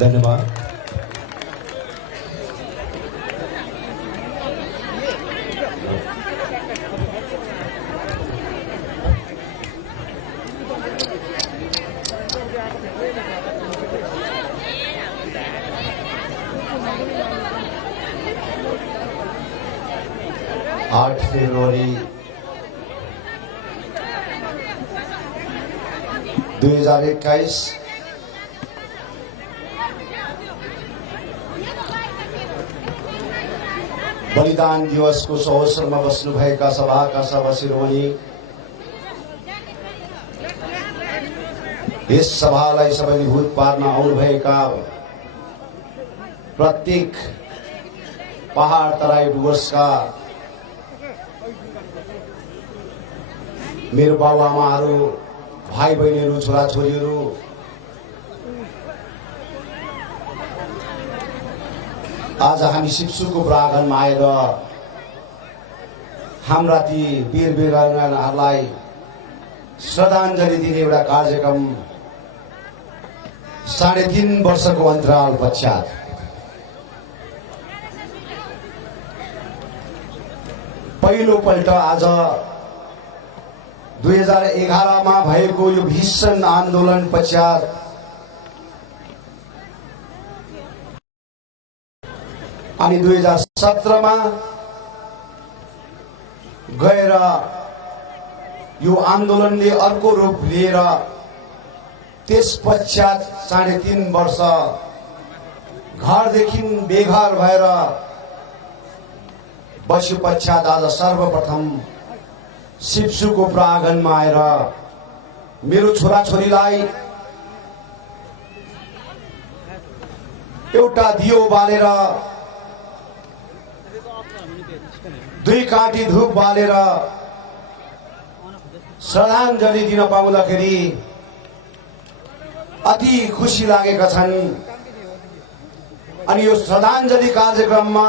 धन्यवाद। आठ फेब्रुअरी 2021 बलिदान दिवस को अवसरमा बस्नुभएका सभाका सभा शिरोमणि, यस सभालाई सबलीभूत पार्न आउनुभएका प्रत्येक पहाड तराई डुवर्सका मेरो बाबुआमाहरू, भाइ बहिनीहरू, छोराछोरीहरू, आज हामी शिवसुरको प्राङ्गणमा आएर हाम्रा ती वीर वीरांगनाहरूलाई श्रद्धाञ्जली दिने एउटा कार्यक्रम 3.5 वर्षको अन्तराल पश्चात पहिलोपल्ट आज 2011 मा भएको यो भीषण आन्दोलन पश्चात अनि 2017 मा गएर यो आन्दोलनले अर्को रूप लिएर त्यसपश्चात 3.5 वर्ष घरदेखि बेघर भएर बस्यो पश्चात आज सर्वप्रथम शिवसुको प्राङ्गणमा आएर मेरो छोराछोरीलाई एउटा दियो बालेर 2 काटी धूप बालेर श्रद्धाञ्जली दिन पाउँदाखेरि अति खुसी लागेका छन्। अनि यो श्रद्धाञ्जली कार्यक्रममा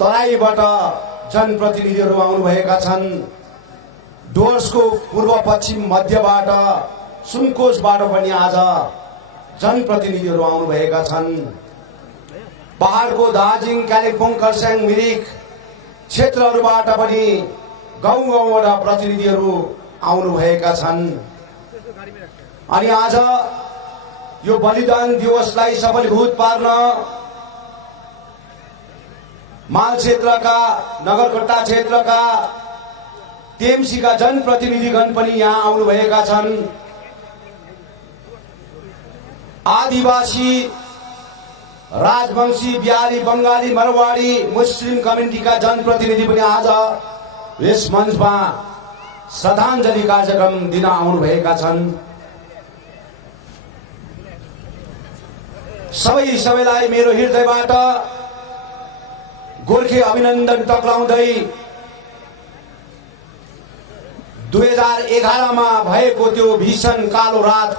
तराईबाट जनप्रतिनिधिहरू आउनुभएका छन्। डुवर्सको पूर्व पश्चिम मध्यबाट सुनकोशबाट पनि आज जनप्रतिनिधिहरू आउनुभएका छन्। पहाडको दार्जिलिङ कालिम्पोङ खरसाङ मिरिक क्षेत्रहरूबाट पनि गाउँ गाउँबाट प्रतिनिधिहरू आउनुभएका छन्। अनि आज यो बलिदान दिवसलाई सफलीभूत पार्न माल क्षेत्रका नगरकट्टा क्षेत्रका टिएमसीका जनप्रतिनिधिगण पनि यहाँ आउनुभएका छन्। आदिवासी राजवंशी बिहारी बंगाली मरवाडी मुस्लिम कम्युनिटीका जनप्रतिनिधि पनि आज यस मञ्चमा श्रद्धाञ्जली कार्यक्रम दिन आउनुभएका छन्। सबैलाई मेरो हृदयबाट गोर्खे अभिनन्दन टक्राउँदै 2011 मा भएको त्यो भीषण कालो रात,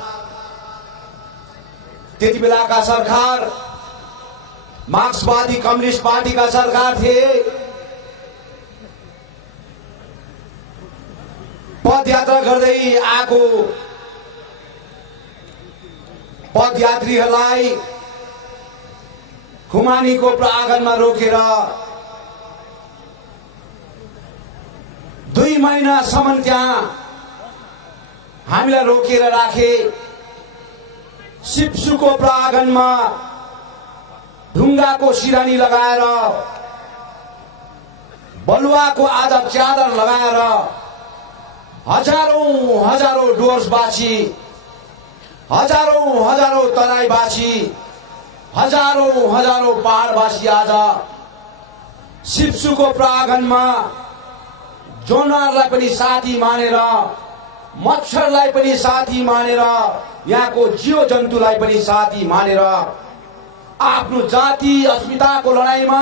त्यति बेलाका सरकार मार्क्सवादी कम्युनिस्ट पार्टीका सरकार थिए। पदयात्रा गर्दै आएको पदयात्रीहरूलाई खुमानीको प्राङ्गणमा रोकेर 2 महिनासम्म त्यहाँ हामीलाई रोकेर राखे। शिवसुको प्राङ्गणमा ढुङ्गाको सिरानी लगाएर बलुवाको आधा च्यादर लगाएर हजारौं डुवर्सवासी, हजारौं तराईवासी, हजारौं पहाडवासी आज शिवसुको प्राङ्गणमा जनावरलाई पनि साथी मानेर, मच्छरलाई पनि साथी मानेर, यहाँको जीव जन्तुलाई पनि साथी मानेर आफ्नो जाति अस्मिताको लडाईँमा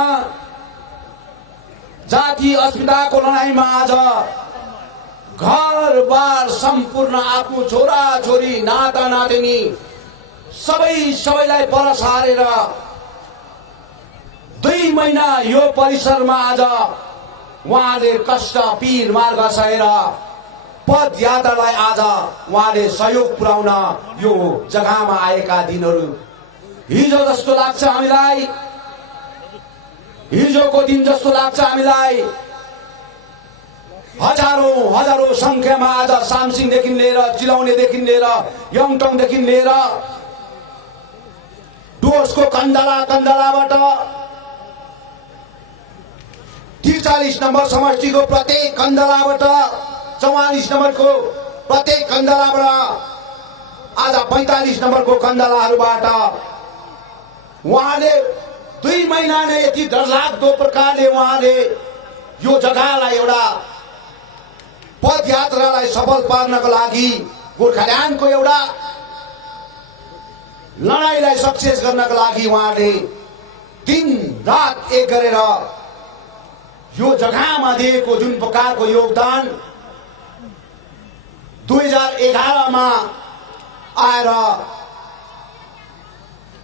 आज घरबार सम्पूर्ण आफ्नो छोरा छोरी नाता नातिनी सबैलाई पर सारेर 2 महिना यो परिसरमा आज उहाँले कष्ट पीर मार्ग सहेर पदयात्रालाई आज उहाँले सहयोग पुर्याउन यो जग्गामा आएका दिनहरू हिजो जस्तो लाग्छ हामीलाई, हिजोको दिन जस्तो लाग्छ हामीलाई। हजारौं संख्यामा आज सामसिङदेखि लिएर चिलाउनेदेखि लिएर यङटङदेखि लिएर डुवर्सको कन्दलाबाट 43 नम्बर समष्टिको प्रत्येक कन्दलाबाट 44 नम्बरको प्रत्येक कन्दलाबाट आज 45 नम्बरको कन्दलाहरूबाट उहाँले 2 महिना नै यति डरलाग्दो प्रकारले उहाँले यो जग्गालाई एउटा पदयात्रालाई सफल पार्नको लागि, गोर्खाल्यान्डको एउटा लडाईँलाई सक्सेस गर्नको लागि उहाँले दिन रात एक गरेर यो जग्गामा दिएको जुन प्रकारको योगदान 2011 मा आएर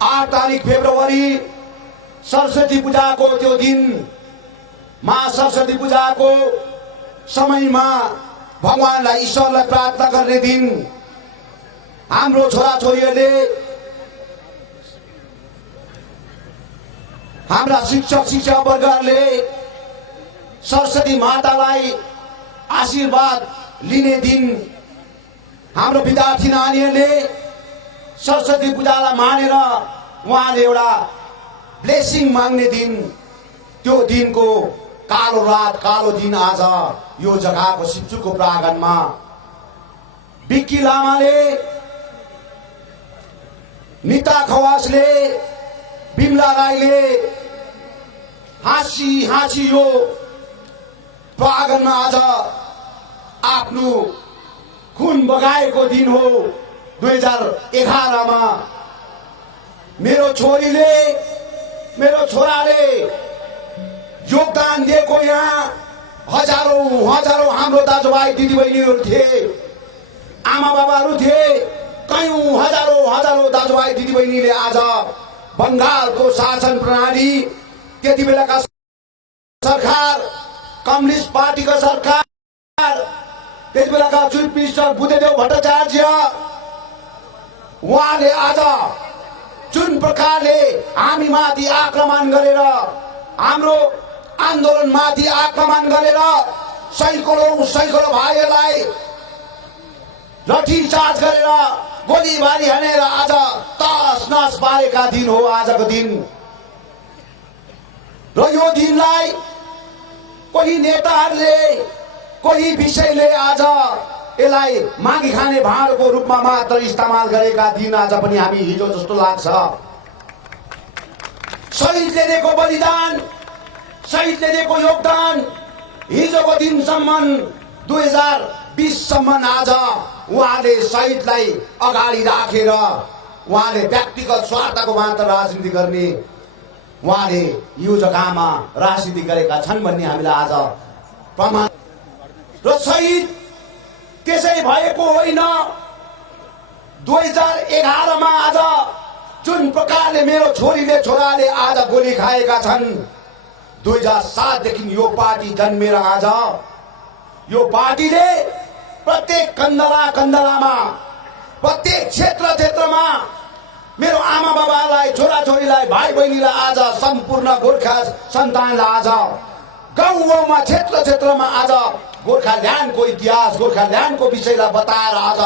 8 तारिक फेब्रुअरी सरस्वती पूजाको त्यो दिन, महासरस्वती पूजाको समयमा भगवानलाई ईश्वरलाई प्रार्थना गर्ने दिन हाम्रो छोराछोरीहरूले, हाम्रा शिक्षक वर्गहरूले सरस्वती मातालाई आशीर्वाद लिने दिन, हाम्रो विद्यार्थी नानीहरूले सरस्वती पूजालाई मानेर उहाँले एउटा ब्लेसिङ माग्ने दिन, त्यो दिनको कालो रात कालो दिन आज यो जग्गाको सिप्चुको प्राङ्गणमा बिक्की लामाले, निता खवासले, बिमला राईले हाँसी हाँसी यो प्राङ्गणमा आज आफ्नो खुन बगाएको दिन हो। 2011 मा मेरो छोरीले, मेरो छोराले योगदान दिएको यहाँ हजारौं हाम्रो दाजुभाइ दिदीबहिनीहरू थिए, आमा बाबाहरू थिए, कयौं हजारौं दाजुभाइ दिदीबहिनीले आज बंगालको शासन प्रणाली, त्यति बेलाका सरकार, कम्युनिस्ट पार्टीको सरकार, त्यति बेलाका चिफ मिनिस्टर बुद्धदेव भट्टाचार्य, उहाँले आज जुन प्रकारले हामी माथि आक्रमण गरेर, हाम्रो आन्दोलन माथि आक्रमण गरेर सैकौं भाइहरूलाई लठी चार्ज गरेर गोलीबारी हानेर आज तस नस पारेका दिन हो आजको दिन। र यो दिनलाई कोही नेताहरूले, कोही विषयले आज यसलाई मागी खाने भाँडको रूपमा मात्र इस्तेमाल गरेका दिन आज पनि हामी हिजो जस्तो लाग्छ। शहीदले दिएको बलिदान, शहीदले दिएको योगदान हिजोको दिनसम्म 2020 सम्म आज उहाँले शहीदलाई अगाडि राखेर उहाँले व्यक्तिगत स्वार्थको मात्र राजनीति गर्ने, उहाँले यो जग्गामा राजनीति गरेका छन् भन्ने हामीलाई आज प्रमाण। र शहीद त्यसै भएको होइन। 2011 मा आज जुन प्रकारले मेरो छोराले आज गोली खाएका छन्, 2007 देखि यो पार्टी जन्मेर आज यो पार्टीले प्रत्येक कन्दलामा, प्रत्येक क्षेत्रमा मेरो आमा बाबालाई, छोराछोरीलाई, भाइ बहिनीलाई, आज सम्पूर्ण गोर्खा सन्तानलाई आज गाउँमा क्षेत्रमा आज गोर्खाल्यान्डको इतिहास, गोर्खाल्यान्डको विषयलाई बताएर आज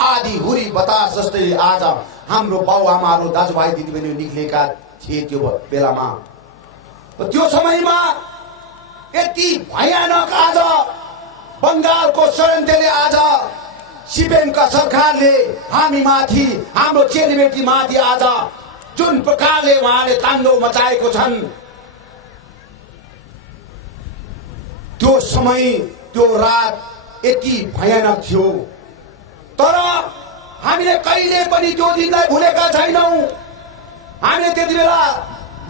आदि हुरी बतास जस्तै आज हाम्रो बाउआमाहरू, दाजुभाइ दिदीबहिनी निक्लेका थिए त्यो बेलामा। त्यो समयमा यति भयानक आज बंगालको षड्यन्त्रले आज सिपिएमका सरकारले हामी माथि, हाम्रो चेलीबेटी माथि आज जुन प्रकारले उहाँले ताण्डव मचाएको छन्, त्यो समय, त्यो रात यति भयानक थियो। तर हामीले कहिले पनि त्यो दिनलाई भुलेका छैनौं। हामीले त्यति बेला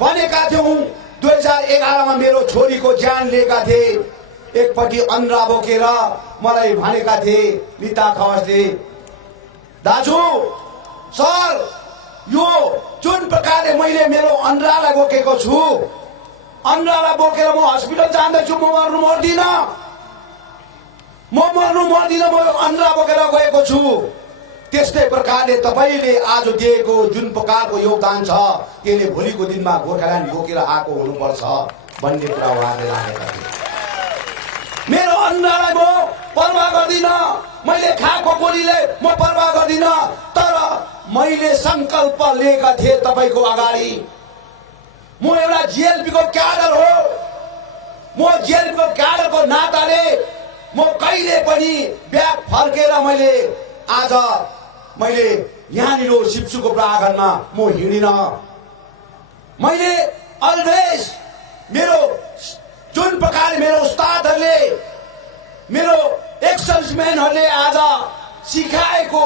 भनेका थियौं, 2011 मा मेरो छोरीको ज्यान लिएका थिए, एकपट्टि अन्रा बोकेर मलाई भनेका थिए निता खवासले, दाजु सर यो जुन प्रकारले मैले मेरो अन्रालाई बोकेको छु, अन्रालाई बोकेर म हस्पिटल जाँदैछु, म मर्नु मर्दिन, म अन्रा बोकेर गएको छु। त्यस्तै प्रकारले तपाईले आज दिएको जुन प्रकारको योगदान छ, त्यसले भोलिको दिनमा गोर्खाल्यान्ड बोकेर आएको हुनुपर्छ भन्ने कुरा उहाँले लागेका थिए। मेरो अन्नलाई म परवाह गर्दिन, मैले खाएको गोलीले म परवाह गर्दिन, तर मैले संकल्प लिएका थिए तपाईको अगाडि। म एउटा जीएलपी को क्याडर हो, म जीएलपी को क्याडर को नाताले म कहिले पनि ब्याग फर्केर मैले यहाँनिर सिप्चुको प्राङ्गणमा म हिँडिन। मैले अलवेज मेरो जुन प्रकारले मेरो उस्तादहरूले, मेरो एक्सर्सम्यानहरूले आज सिकाएको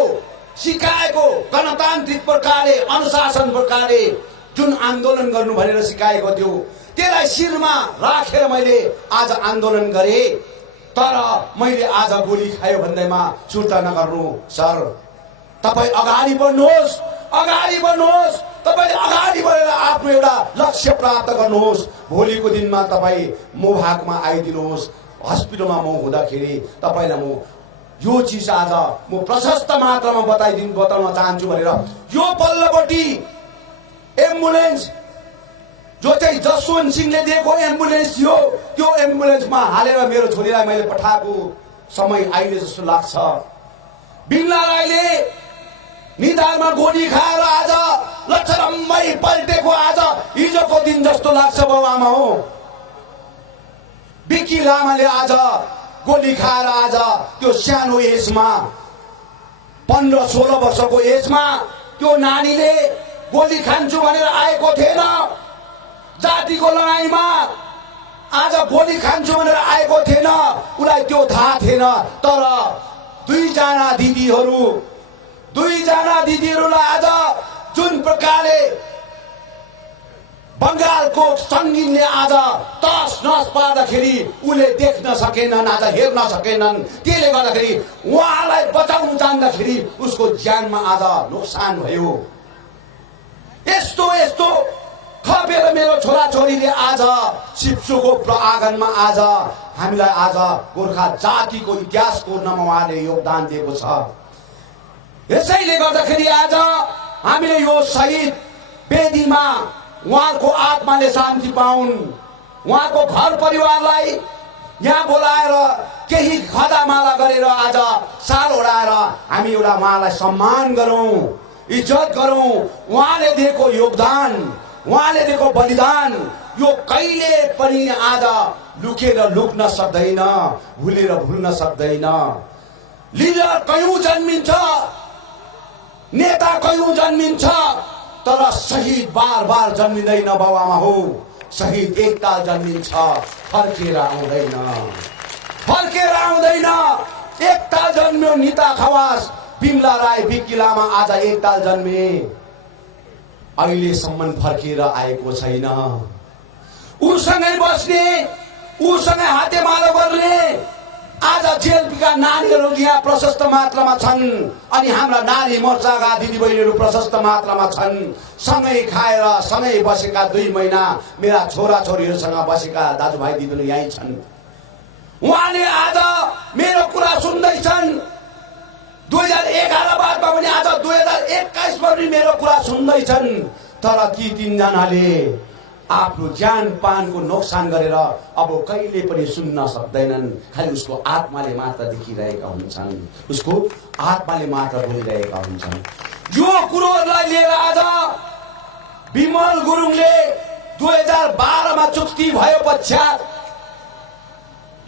गणतान्त्रिक प्रकारले, अनुशासन प्रकारले जुन आन्दोलन गर्नु भनेर सिकाएको थियो, त्यसलाई शिरमा राखेर मैले आज आन्दोलन गरे। तर मैले आज गोली खायो भन्दैमा सुर्ता नगर्नु सर, तपाई अगाडि बढ्नुहोस्, तपाईले अगाडि बढेर आफ्नो एउटा लक्ष्य प्राप्त गर्नुहोस्। भोलिको दिनमा तपाई म भागमा आइदिनुहोस्। हस्पिटलमा म हुँदाखेरि तपाईलाई म यो चीज आज म प्रशस्त मात्रामा बताउन चाहन्छु भनेर यो पल्लोपट्टि एम्बुलेन्स जो चाहिँ जसवन्त सिंहले दिएको एम्बुलेन्स थियो, त्यो एम्बुलेन्समा हालेर मेरो छोरीलाई मैले पठाएको समय अहिले जस्तो लाग्छ। बिमला राईले निधारमा गोली खाएर आज लक्षरम्मै पल्टेको आज हिजोको दिन जस्तो लाग्छ बाबुआमा हो। बिक्की लामाले आज गोली खाएर आज त्यो सानो एजमा 15-16 वर्षको एजमा त्यो नानीले गोली खान्छु भनेर आएको थिएन। जातिको लडाईँमा आज गोली खान्छु भनेर आएको थिएन, उलाई त्यो थाहा थिएन। तर दुईजना दिदीहरूलाई आज जुन प्रकारले बंगालको संगीनले आज तस नस पार्दाखेरि उले देख्न सकेनन्, आज हेर्न सकेनन्। त्यसले गर्दाखेरि उहाँलाई बचाउन जाँदाखेरि उसको ज्यानमा आज नोक्सान भयो। यस्तो खपेर मेरो छोराछोरीले आज सिप्सुको आँगनमा आज हामीलाई आज गोर्खा जातिको इतिहास कोर्नमा उहाँले योगदान दिएको छ। यसैले गर्दाखेरि आज हामीले यो शहीद वेदीमा उहाँको आत्माले शान्ति पाउन्, उहाँको घर परिवारलाई यहाँ बोलाएर केही खदामाला गरेर आज साल ओढाएर हामी एउटा उहाँलाई सम्मान गरौँ, इज्जत गरौँ। उहाँले दिएको योगदान, उहाँले दिएको बलिदान यो कहिले पनि आज लुक्न सक्दैन, भुल्न सक्दैन। लिडर कयौं जन्मिन्छ, नेता कयौं जन्मिन्छ, तर शहीद बार जन्मिँदैन बाबुआमा हो। शहीद एकताल जन्मिन्छ, फर्केर आउँदैन। एकताल जन्म्यो निता खवास, बिमला राई, बिक्की लामा आज एकताल जन्मे, अहिलेसम्म फर्केर आएको छैन। उसँगै बस्ने, उसँगै हातेमालो गर्ने आज जेलका नानीहरू यहाँ प्रशस्त मात्रामा छन् अनि हाम्रा नारी मोर्चाका दिदीबहिनीहरू प्रशस्त मात्रामा छन्। सँगै खाएर सँगै बसेका 2 महिना मेरा छोराछोरीहरूसँग बसेका दाजुभाइ दिदीबहिनी यही छन्। उहाँले आज मेरो कुरा सुन्दैछन्। 2011 बादमा पनि आज 2021 मा पनि मेरो कुरा सुन्दैछन्। तर ती 3 जनाले आफ्नो ज्यान पानको नोक्सान गरेर अब कहिले पनि सुन्न सक्दैनन्। खालि उसको आत्माले मात्र देखिरहेका हुन्छन्, उसको आत्माले मात्र बोलिरहेका हुन्छन्। यो कुरोहरूलाई लिएर आज विमल गुरुङले 2012 मा चुक्ति भयो पश्चात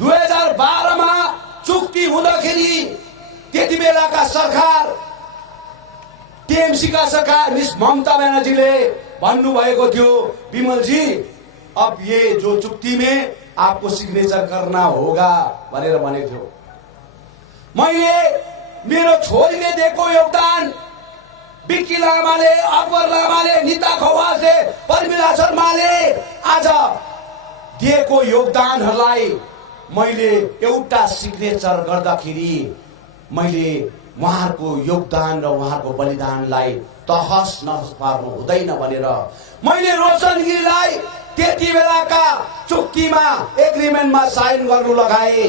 2012 मा चुक्ति हुँदाखेरि त्यति बेलाका सरकार टीएमसी का सरकार मिस ममता बनर्जीले भन्नुभएको थियो, विमल जी अब ये जो चुक्ति में आपको सिग्नेचर करना होगा भनेर भनेको थियो। मैले मेरो छोरीले दिएको योगदान, बिक्की लामाले, अकबर लामाले, निता खवासले, परमिला शर्माले आज दिएको योगदानहरूलाई मैले एउटा सिग्नेचर गर्दाखेरि मैले उहाँको योगदान र उहाँको बलिदानलाई तहस नहस पार्नु हुँदैन भनेर मैले रोशन गिरीलाई त्यति बेलाका चुक्तिमा एग्रिमेन्टमा साइन गर्नु लगाए।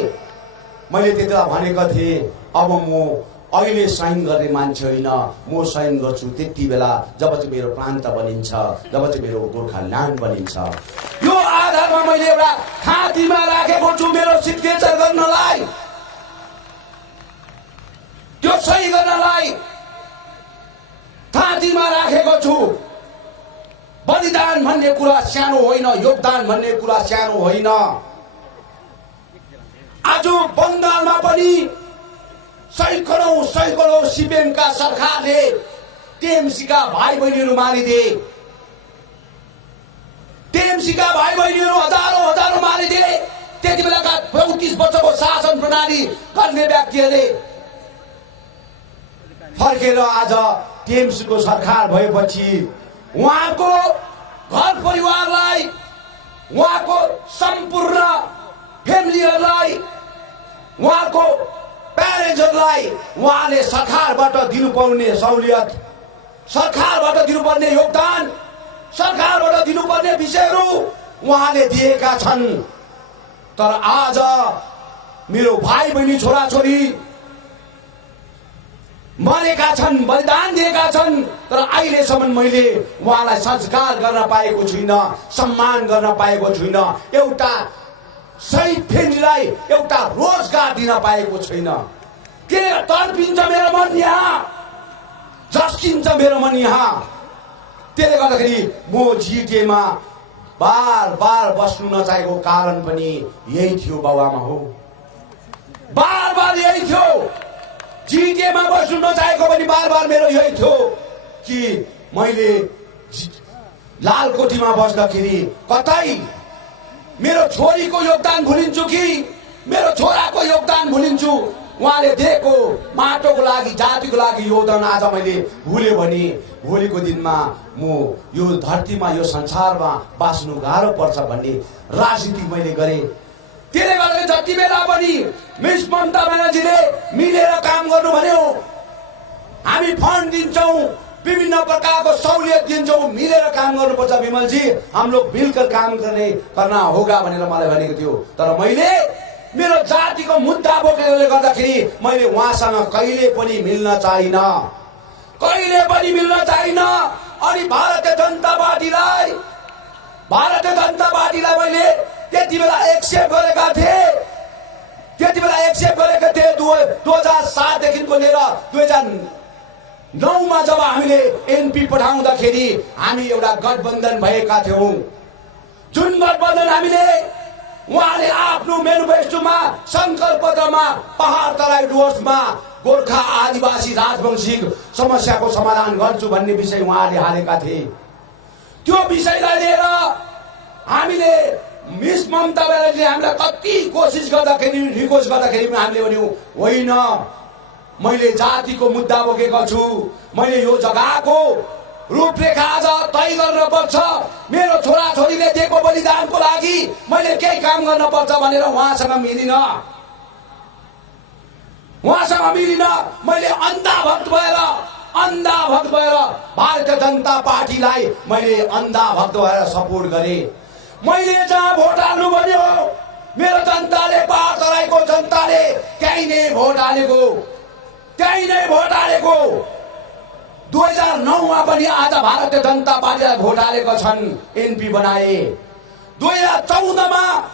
मैले त्यतिबेला भनेको थिएँ अब म अहिले साइन गर्ने मान्छे होइन, म साइन गर्छु त्यति बेला जब चाहिँ मेरो प्रान्त बनिन्छ, जब चाहिँ मेरो गोर्खाल्यान्ड बनिन्छ। यो आधारमा मैले एउटा खाँतीमा राखेको छु मेरो सिग्नेचर गर्नलाई, त्यो सही गर्नलाई थाँतीमा राखेको छु। बलिदान भन्ने कुरा सानो होइन, योगदान भन्ने कुरा सानो होइन। आज बंगालमा पनि सैकडौं सीपीएम का सरकारले टीएमसी का भाइ बहिनीहरू मारिदिए। टीएमसी का भाइ बहिनीहरू हजारौं मारिदिए। त्यति बेलाका 34 वर्षको शासन प्रणाली गर्ने व्यक्तिहरूले फर्केर आज टीएमसी को सरकार भएपछि उहाँको घर परिवारलाई, उहाँको सम्पूर्ण फ्यामिलीहरूलाई, उहाँको प्यारेन्ट्सहरूलाई उहाँले सरकारबाट दिनुपर्ने सहुलियत, सरकारबाट दिनुपर्ने योगदान, सरकारबाट दिनुपर्ने विषयहरू उहाँले दिएका छन्। तर आज मेरो भाइ बहिनी छोराछोरी मरेका छन्, बलिदान दिएका छन्, तर अहिलेसम्म मैले उहाँलाई संस्कार गर्न पाएको छुइनँ, सम्मान गर्न पाएको छुइनँ, एउटा शहीद फ्यामिलीलाई एउटा रोजगार दिन पाएको छैन। के तर्पिन्छ मेरो मन यहाँ, झस्किन्छ मेरो मन यहाँ। त्यसले गर्दाखेरि म जिटिएमा बार बार बस्नु नचाहेको कारण पनि यही थियो बाबुआमा हो। बार बार यही थियो। जिटिएमा बस्नु नचाहेको पनि बार बार मेरो यही थियो कि मैले लालकोठीमा बस्दाखेरि कतै मेरो छोरीको योगदान भुलिन्छु कि मेरो छोराको योगदान भुलिन्छु। उहाँले दिएको माटोको लागि जातिको लागि योगदान आज मैले भुल्यो भने भोलिको दिनमा म यो धरतीमा यो संसारमा बाँच्नु गाह्रो पर्छ भन्ने राजनीति मैले गरेँ। त्यसले गर्दा जति बेला पनि मिस ममता ब्यानर्जीले मिलेर काम गर्नु भन्यो, हामी फन्ड दिन्छौँ, विभिन्न प्रकारको सहुलियत दिन्छौँ, मिलेर काम गर्नुपर्छ विमलजी, हम लोग मिलकर काम करना होगा भनेर मलाई भनेको थियो। तर मैले मेरो जातिको मुद्दा बोकेकोले गर्दाखेरि मैले उहाँसँग कहिले पनि मिल्न चाहिन, कहिले पनि मिल्न चाहिन। अनि भारतीय जनता पार्टीलाई मैले त्यति बेला एक्सेप्ट गरेका थिए। 2007 देखिको लिएर 2009 मा जब हामीले एनपी पठाउँदाखेरि हामी एउटा गठबन्धन भएका थियौं। जुन गठबन्धन हामीले उहाँले आफ्नो मेनिफेस्टोमा संकल्प पत्रमा पहाड तराई डुवर्समा गोर्खा आदिवासी राजवंशी समस्याको समाधान गर्छु भन्ने विषय उहाँले हालेका थिए। त्यो विषयलाई लिएर हामीले मिस ममता ब्यानर्जीले हामीलाई कति कोसिस गर्दाखेरि रिक्वेस्ट गर्दाखेरि हामीले भन्यौं होइन, मैले जातिको मुद्दा बोकेको छु, मैले यो जग्गाको रूपरेखा आज तय गर्न पर्छ, मेरो छोरा छोरीले दिएको बलिदानको लागि मैले केही काम गर्न पर्छ भनेर उहाँसँग मिलिन। मैले अन्धाभक्त भएर भारतीय जनता पार्टीलाई मैले अन्धाभक्त भएर सपोर्ट गरेँ। मैले जहाँ भोट हाल्नु भन्यो मेरो जनताले, पहाड तराईको जनताले त्यही नै भोट हालेको। 2009 मा पनि आज भारतीय जनता पार्टीलाई भोट हालेका छन्, एनपी बनाए। 2014 मा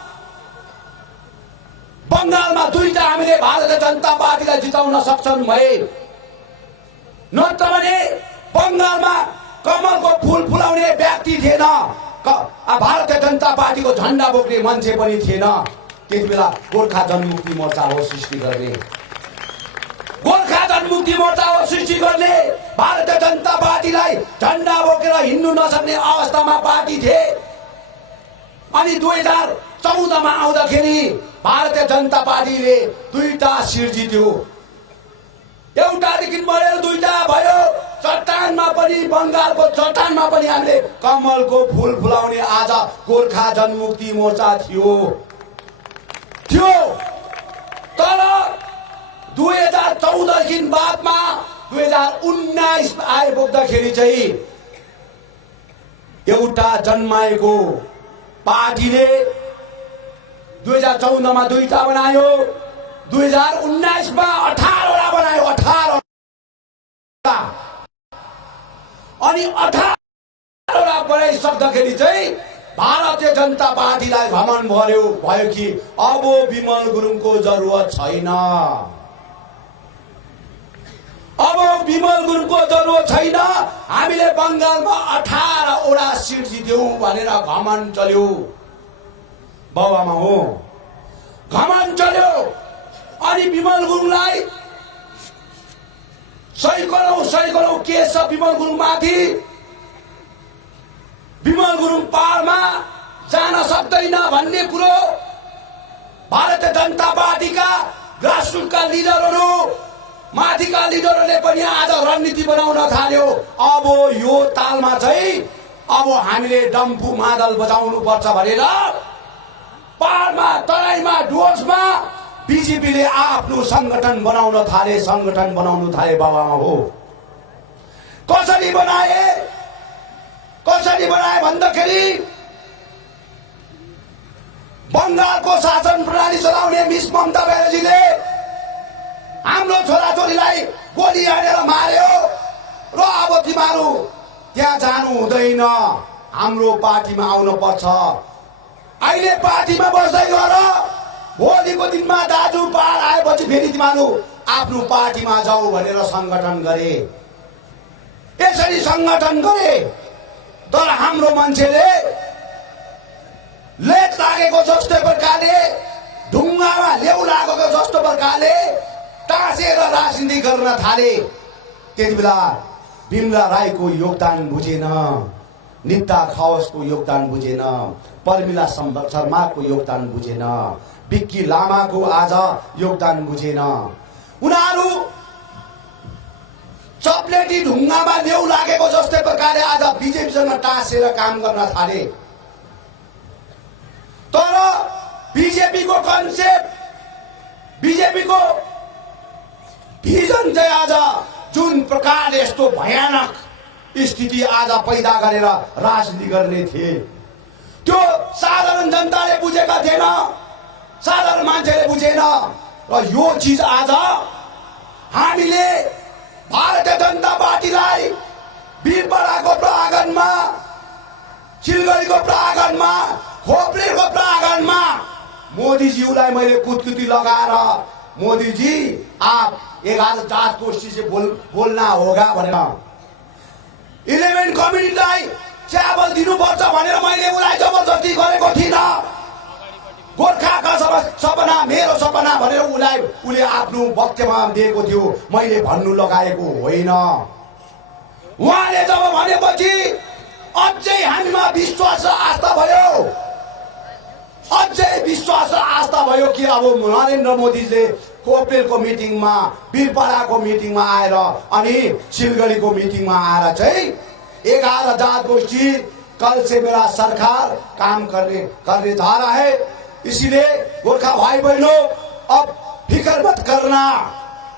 बंगालमा दुईटा हामीले भारतीय जनता पार्टीलाई जिताउन सक्षम भए। नत्र भने बंगालमा कमलको फूल फुलाउने व्यक्ति थिएन, भारतीय जनता पार्टीको झण्डा बोक्ने मान्छे पनि थिएन। त्यति बेला गोर्खा जनमुक्ति मोर्चा हो सृष्टि गर्ने, भारतीय जनता पार्टीलाई झण्डा बोकेर हिँड्नु नसक्ने अवस्थामा पार्टी थिए। अनि 2014 मा आउँदाखेरि भारतीय जनता पार्टीले दुईटा सिट जित्यो, एउटादेखि बढेर दुईटा भयो। चट्टानमा पनि, बंगालको चट्टानमा पनि हामीले कमलको फूल फुलाउने आज गोर्खा जनमुक्ति मोर्चा थियो। तर 2014 देखि बादमा 2019 आइपुग्दाखेरि चाहिँ एउटा जन्माएको पार्टीले 2014 मा दुईटा बनायो, 2019 मा 18 वटा बनायो। 18 अनि 18 वटा बनाइसक्दाखेरि चाहिँ भारतीय जनता पार्टीलाई घमण्ड भयो कि अब विमल गुरुङको जरुरत छैन, हामीले बंगालमा 18 वटा सिट जित्यौं भनेर घमण्ड चल्यो। बाबुआमा हो, घमण्ड चल्यो। अनि विमल गुरुङलाई सैकौं केस छ विमल गुरुङ माथि। विमल गुरुङ पहाडमा जान सक्दैन भन्ने कुरो भारतीय जनता पार्टीका ग्रासरुटका लिडरहरू, माथिका लिडरहरूले पनि आज रणनीति बनाउन थाल्यो। अब यो तालमा चाहिँ अब हामीले डम्फु मादल बजाउनु पर्छ भनेर पहाडमा, तराईमा, डुवर्समा बीजेपीले आफ्नो संगठन बनाउन थाले। बाबुआमा हो, कसरी बनाए भन्दाखेरि बंगालको शासन प्रणाली चलाउने मिस ममता ब्यानर्जीले हाम्रो छोराछोरीलाई गोली हानेर मार्यो र अब तिमीहरू त्यहाँ जानु हुँदैन, हाम्रो पार्टीमा आउनु पर्छ। अहिले पार्टीमा बस्दै गर, भोलिको दिनमा दाजु पहाड आएपछि फेरि तिमीहरू आफ्नो पार्टीमा जाऊ भनेर संगठन गरे। यसरी संगठन गरे। तर हाम्रो मान्छेले लेट लागेको जस्तो प्रकारले, ढुङ्गामा लेउ लागेको जस्तो प्रकारले टाँसेर राजनीति गर्न थाले। त्यति बेला बिमला राईको योगदान बुझेन, निता खवासको योगदान बुझेन, पर्मिला शर्माको योगदान बुझेन, बिक्की लामाको आज योगदान बुझेन। उनीहरू चप्लेटी ढुङ्गामा लेउ लागेको जस्तै प्रकारले आज बिजेपीसँग टाँसेर काम गर्न थाले। तर बिजेपीको कन्सेप्ट, बिजेपीको भिजन चाहिँ आज जुन प्रकारले यस्तो भयानक स्थिति आज पैदा गरेर राजनीति गर्ने थिए, त्यो साधारण जनताले बुझेका थिएन, साधारण मान्छेले बुझेन। र यो चीज आज हामीले भारतीय जनता पार्टीलाई वीरपाडाको प्राङ्गणमा, सिलगढीको प्राङ्गणमा, खोपरेको प्राङ्गणमा मोदीज्यूलाई मैले कुटकुटी लगाएर, मोदीजी आप 11 जात गोष्ठी से बोलना होगा भनेर 11 कम्युनिटीलाई चावल दिनुपर्छ भनेर मैले उलाई जबरजस्ती गरेको थिइनँ। गोर्खाका सपना मेरो सपना भनेर उले आफ्नो वक्तव्यमा दिएको थियो, मैले भन्नु लगाएको होइन। उहाँले जब भनेपछि अझै हामीमा विश्वास र आस्था भयो, अझै विश्वास र आस्था भयो कि अब नरेन्द्र मोदीले कोपेलको मिटिङमा, वीरपाडाको मिटिङमा आएर अनि सिलगढीको मिटिङमा आएर चाहिँ 11 जात गोष्ठी कल से मेरा सरकार काम करने जा रहा है, इसीलिए गोरखा भाई बहनों अब फिक्र मत करना,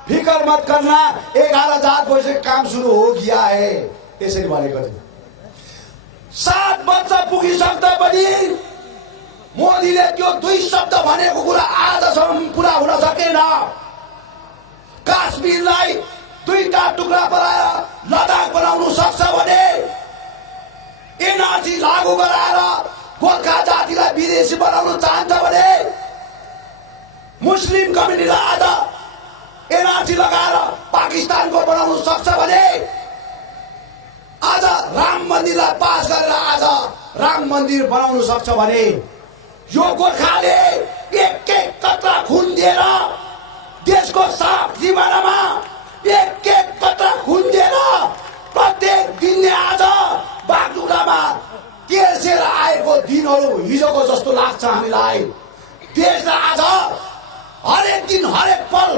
11 जात गोष्ठी काम सुरु हो गया है, यसरी भनेको थियो। 7 वर्ष पुगिसक्दा पनि मोदीले त्यो 2 शब्द भनेको कुरा आजसम्म पुरा हुन सकेन। काश्मीरलाई 2टा टुक्रा बनाएर लद्दाख बनाउनु सक्छ भने, एनआरसी लागू गराएर गोर्खा जातिलाई विदेशी बनाउन चाहन्छ भने, मुस्लिम कम्युनिटीलाई आज एनआरसी लगाएर पाकिस्तानको बनाउन सक्छ भने, आज राम मन्दिरलाई पास गरेर आज राम मन्दिर बनाउन सक्छ भने, यो गोर्खाले एक कतरा खुन दिएर देशको साफ सिमानामा एक कतरा खुन दिएर प्रत्येक दिनले आज बागडुग्रामा तेर्सेर आएको दिनहरू हिजोको जस्तो लाग्छ हामीलाई। देशलाई आज हरेक दिन हरेक पल,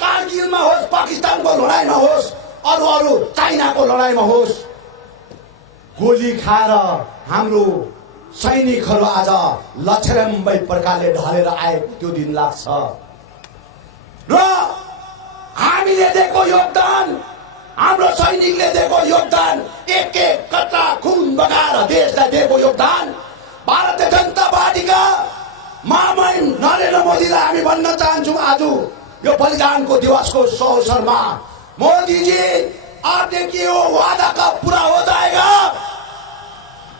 कारगिलमा होस्, पाकिस्तानको लडाइँमा होस्, अरू चाइनाको लडाइँमा होस्, गोली खाएर हाम्रो सैनिकहरू आज लक्षरम्बी प्रकारले ढलेर आएको त्यो दिन लाग्छ। र हामीले दिएको योगदान, हाम्रो सैनिकले दिएको योगदान, एक कतरा खुन बगाएर देशलाई दिएको योगदान, भारतीय जनता पार्टीका महामहिम नरेन्द्र मोदीलाई हामी भन्न चाहन्छौँ आज यो बलिदानको दिवसको अवसरमा, मोदी जी आपने किए वो वादा कब पूरा हो जाएगा,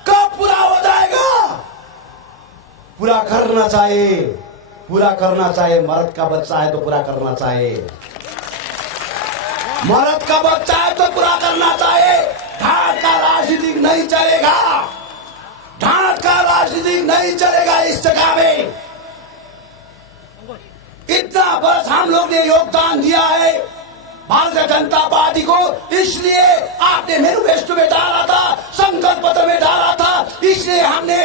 कब पूरा हो जाएगा? पूरा करना चाहिए, पूरा करना चाहिए। मर्द का बच्चा है तो पूरा करना चाहिए, मर्द का बच्चा है तो पूरा करना चाहिए। ढांट का राजनीति नहीं चलेगा, ढांट का राजनीति नहीं चलेगा इस जगह में। इतना वर्ष हम लोग ने योगदान दिया है भारतीय जनता पार्टी को, इसलिए आपने मैनिफेस्टो में डाला था, संकल्प पत्र में डाला था, इसलिए हमने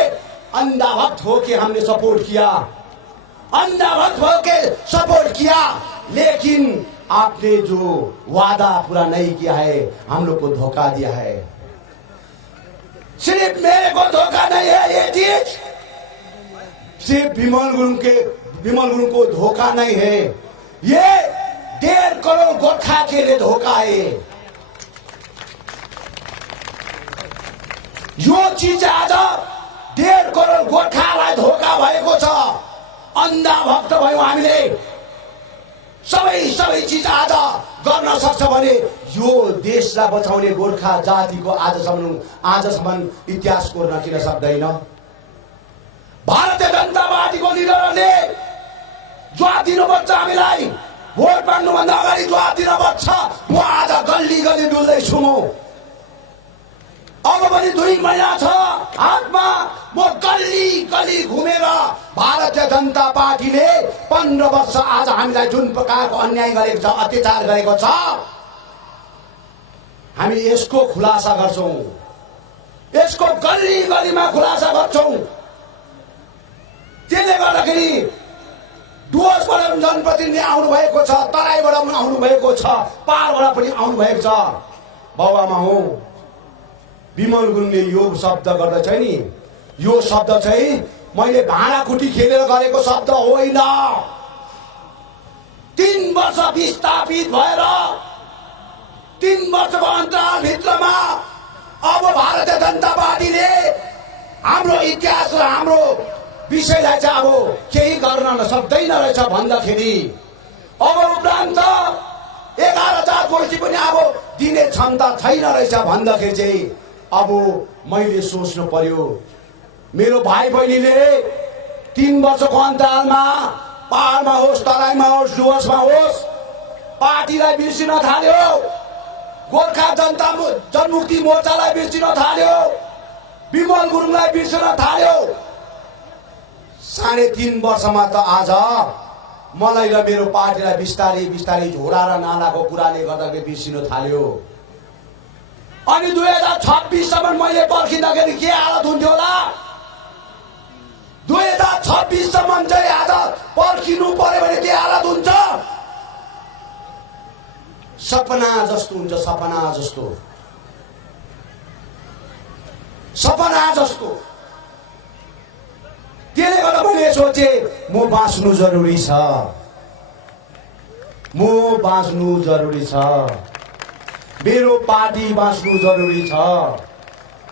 अंधा भक्त होके हमने सपोर्ट किया, अंधा भक्त होके सपोर्ट किया। लेकिन आपने जो वादा पूरा नहीं किया है, हम लोग को धोखा दिया है। सिर्फ मेरे को धोखा नहीं है ये चीज, सिर्फ विमल गुरुङ को धोखा नहीं है, ये 1.5 करोड़ गोर्खा के लिए धोखा है। यो चीज आज 1.5 करोड़ गोर्खालाई धोखा भएको छ। अन्धा भक्त भयो हामीले, सबै चीज आज गर्न सक्छ भने यो देशलाई बचाउने गोर्खा जातिको आजसम्म इतिहास कोर्न किन सक्दैन? भारतीय जनता पार्टीको लिडरले जवाब दिनुपर्छ हामीलाई, भोट माग्नुभन्दा अगाडि जवाब दिनुपर्छ। म आज गल्ली गल्ली डुल्दैछु, म अब पनि 2 महिना छ हातमा, म गल्ली गल्ली घुमेर भारतीय जनता पार्टीले 15 वर्ष आज हामीलाई जुन प्रकारको अन्याय गरेको छ, अत्याचार गरेको छ, हामी यसको खुलासा गर्छौं, यसको गल्ली गल्लीमा खुलासा गर्छौं। त्यसले गर्दाखेरि डुवर्सबाट पनि जनप्रतिनिधि आउनु भएको छ, तराईबाट पनि आउनु भएको छ, पाहाडबाट पनि आउनु भएको छ। बाबुआमा हो विमल गुरुङले यो शब्द गर्दछ नि, यो शब्द चाहिँ मैले भाँडाकुटी खेलेर गरेको शब्द होइन। 3 वर्ष विस्थापित भएर 3 वर्षको अन्तराल भित्रमा अब भारतीय जनता पार्टीले हाम्रो इतिहास र हाम्रो विषयलाई चाहिँ अब केही गर्न सक्दैन रहेछ भन्दाखेरि अब उपरान्त 11,000 गोष्ठी पनि अब दिने क्षमता छैन रहेछ भन्दाखेरि चाहिँ अब मैले सोच्नु पर्यो, मेरो भाइ बहिनीले 3 वर्षको अन्तरालमा पहाडमा होस्, तराईमा होस्, डुवर्समा होस्, पार्टीलाई बिर्सिन थाल्यो, गोर्खा जनता जनमुक्ति मोर्चालाई बिर्सिन थाल्यो, विमल गुरुङलाई बिर्सिन थाल्यो। 3.5 वर्षमा त आज मलाई र मेरो पार्टीलाई बिस्तारै बिस्तारै झोडा र नालाको कुराले गर्दाखेरि बिर्सिन थाल्यो। अनि 2026 सम्म मैले पर्खिँदाखेरि के हालत हुन्थ्यो होला? 2026 सम्म चाहिँ आज पर्खिनु पर्यो भने के हालत हुन्छ? सपना जस्तो हुन्छ, सपना जस्तो, सपना जस्तो। त्यसले गर्दा मैले सोचे म बाँच्नु जरुरी छ, म बाँच्नु जरुरी छ, मेरो पार्टी बाँच्नु जरुरी छ।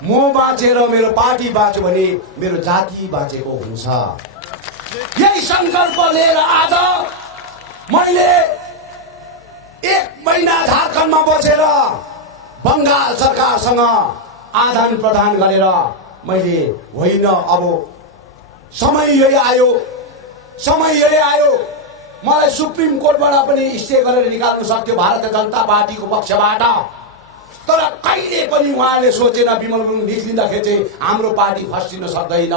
म बाँचेर मेरो पार्टी बाँच्यो भने मेरो जाति बाँचेको हुन्छ। यही संकल्प लिएर आज मैले 1 महिना झारखण्डमा बसेर बंगाल सरकारसँग आदान प्रदान गरेर मैले होइन अब समय यही आयो, समय यही आयो, मलाई सुप्रिम कोर्टबाट पनि स्टे गरेर निकाल्नु सक्थ्यो भारतीय जनता पार्टीको पक्षबाट। तर कहिले पनि उहाँले सोचेन विमल गुरुङ निस्किँदाखेरि चाहिँ हाम्रो पार्टी फस्टिन सक्दैन,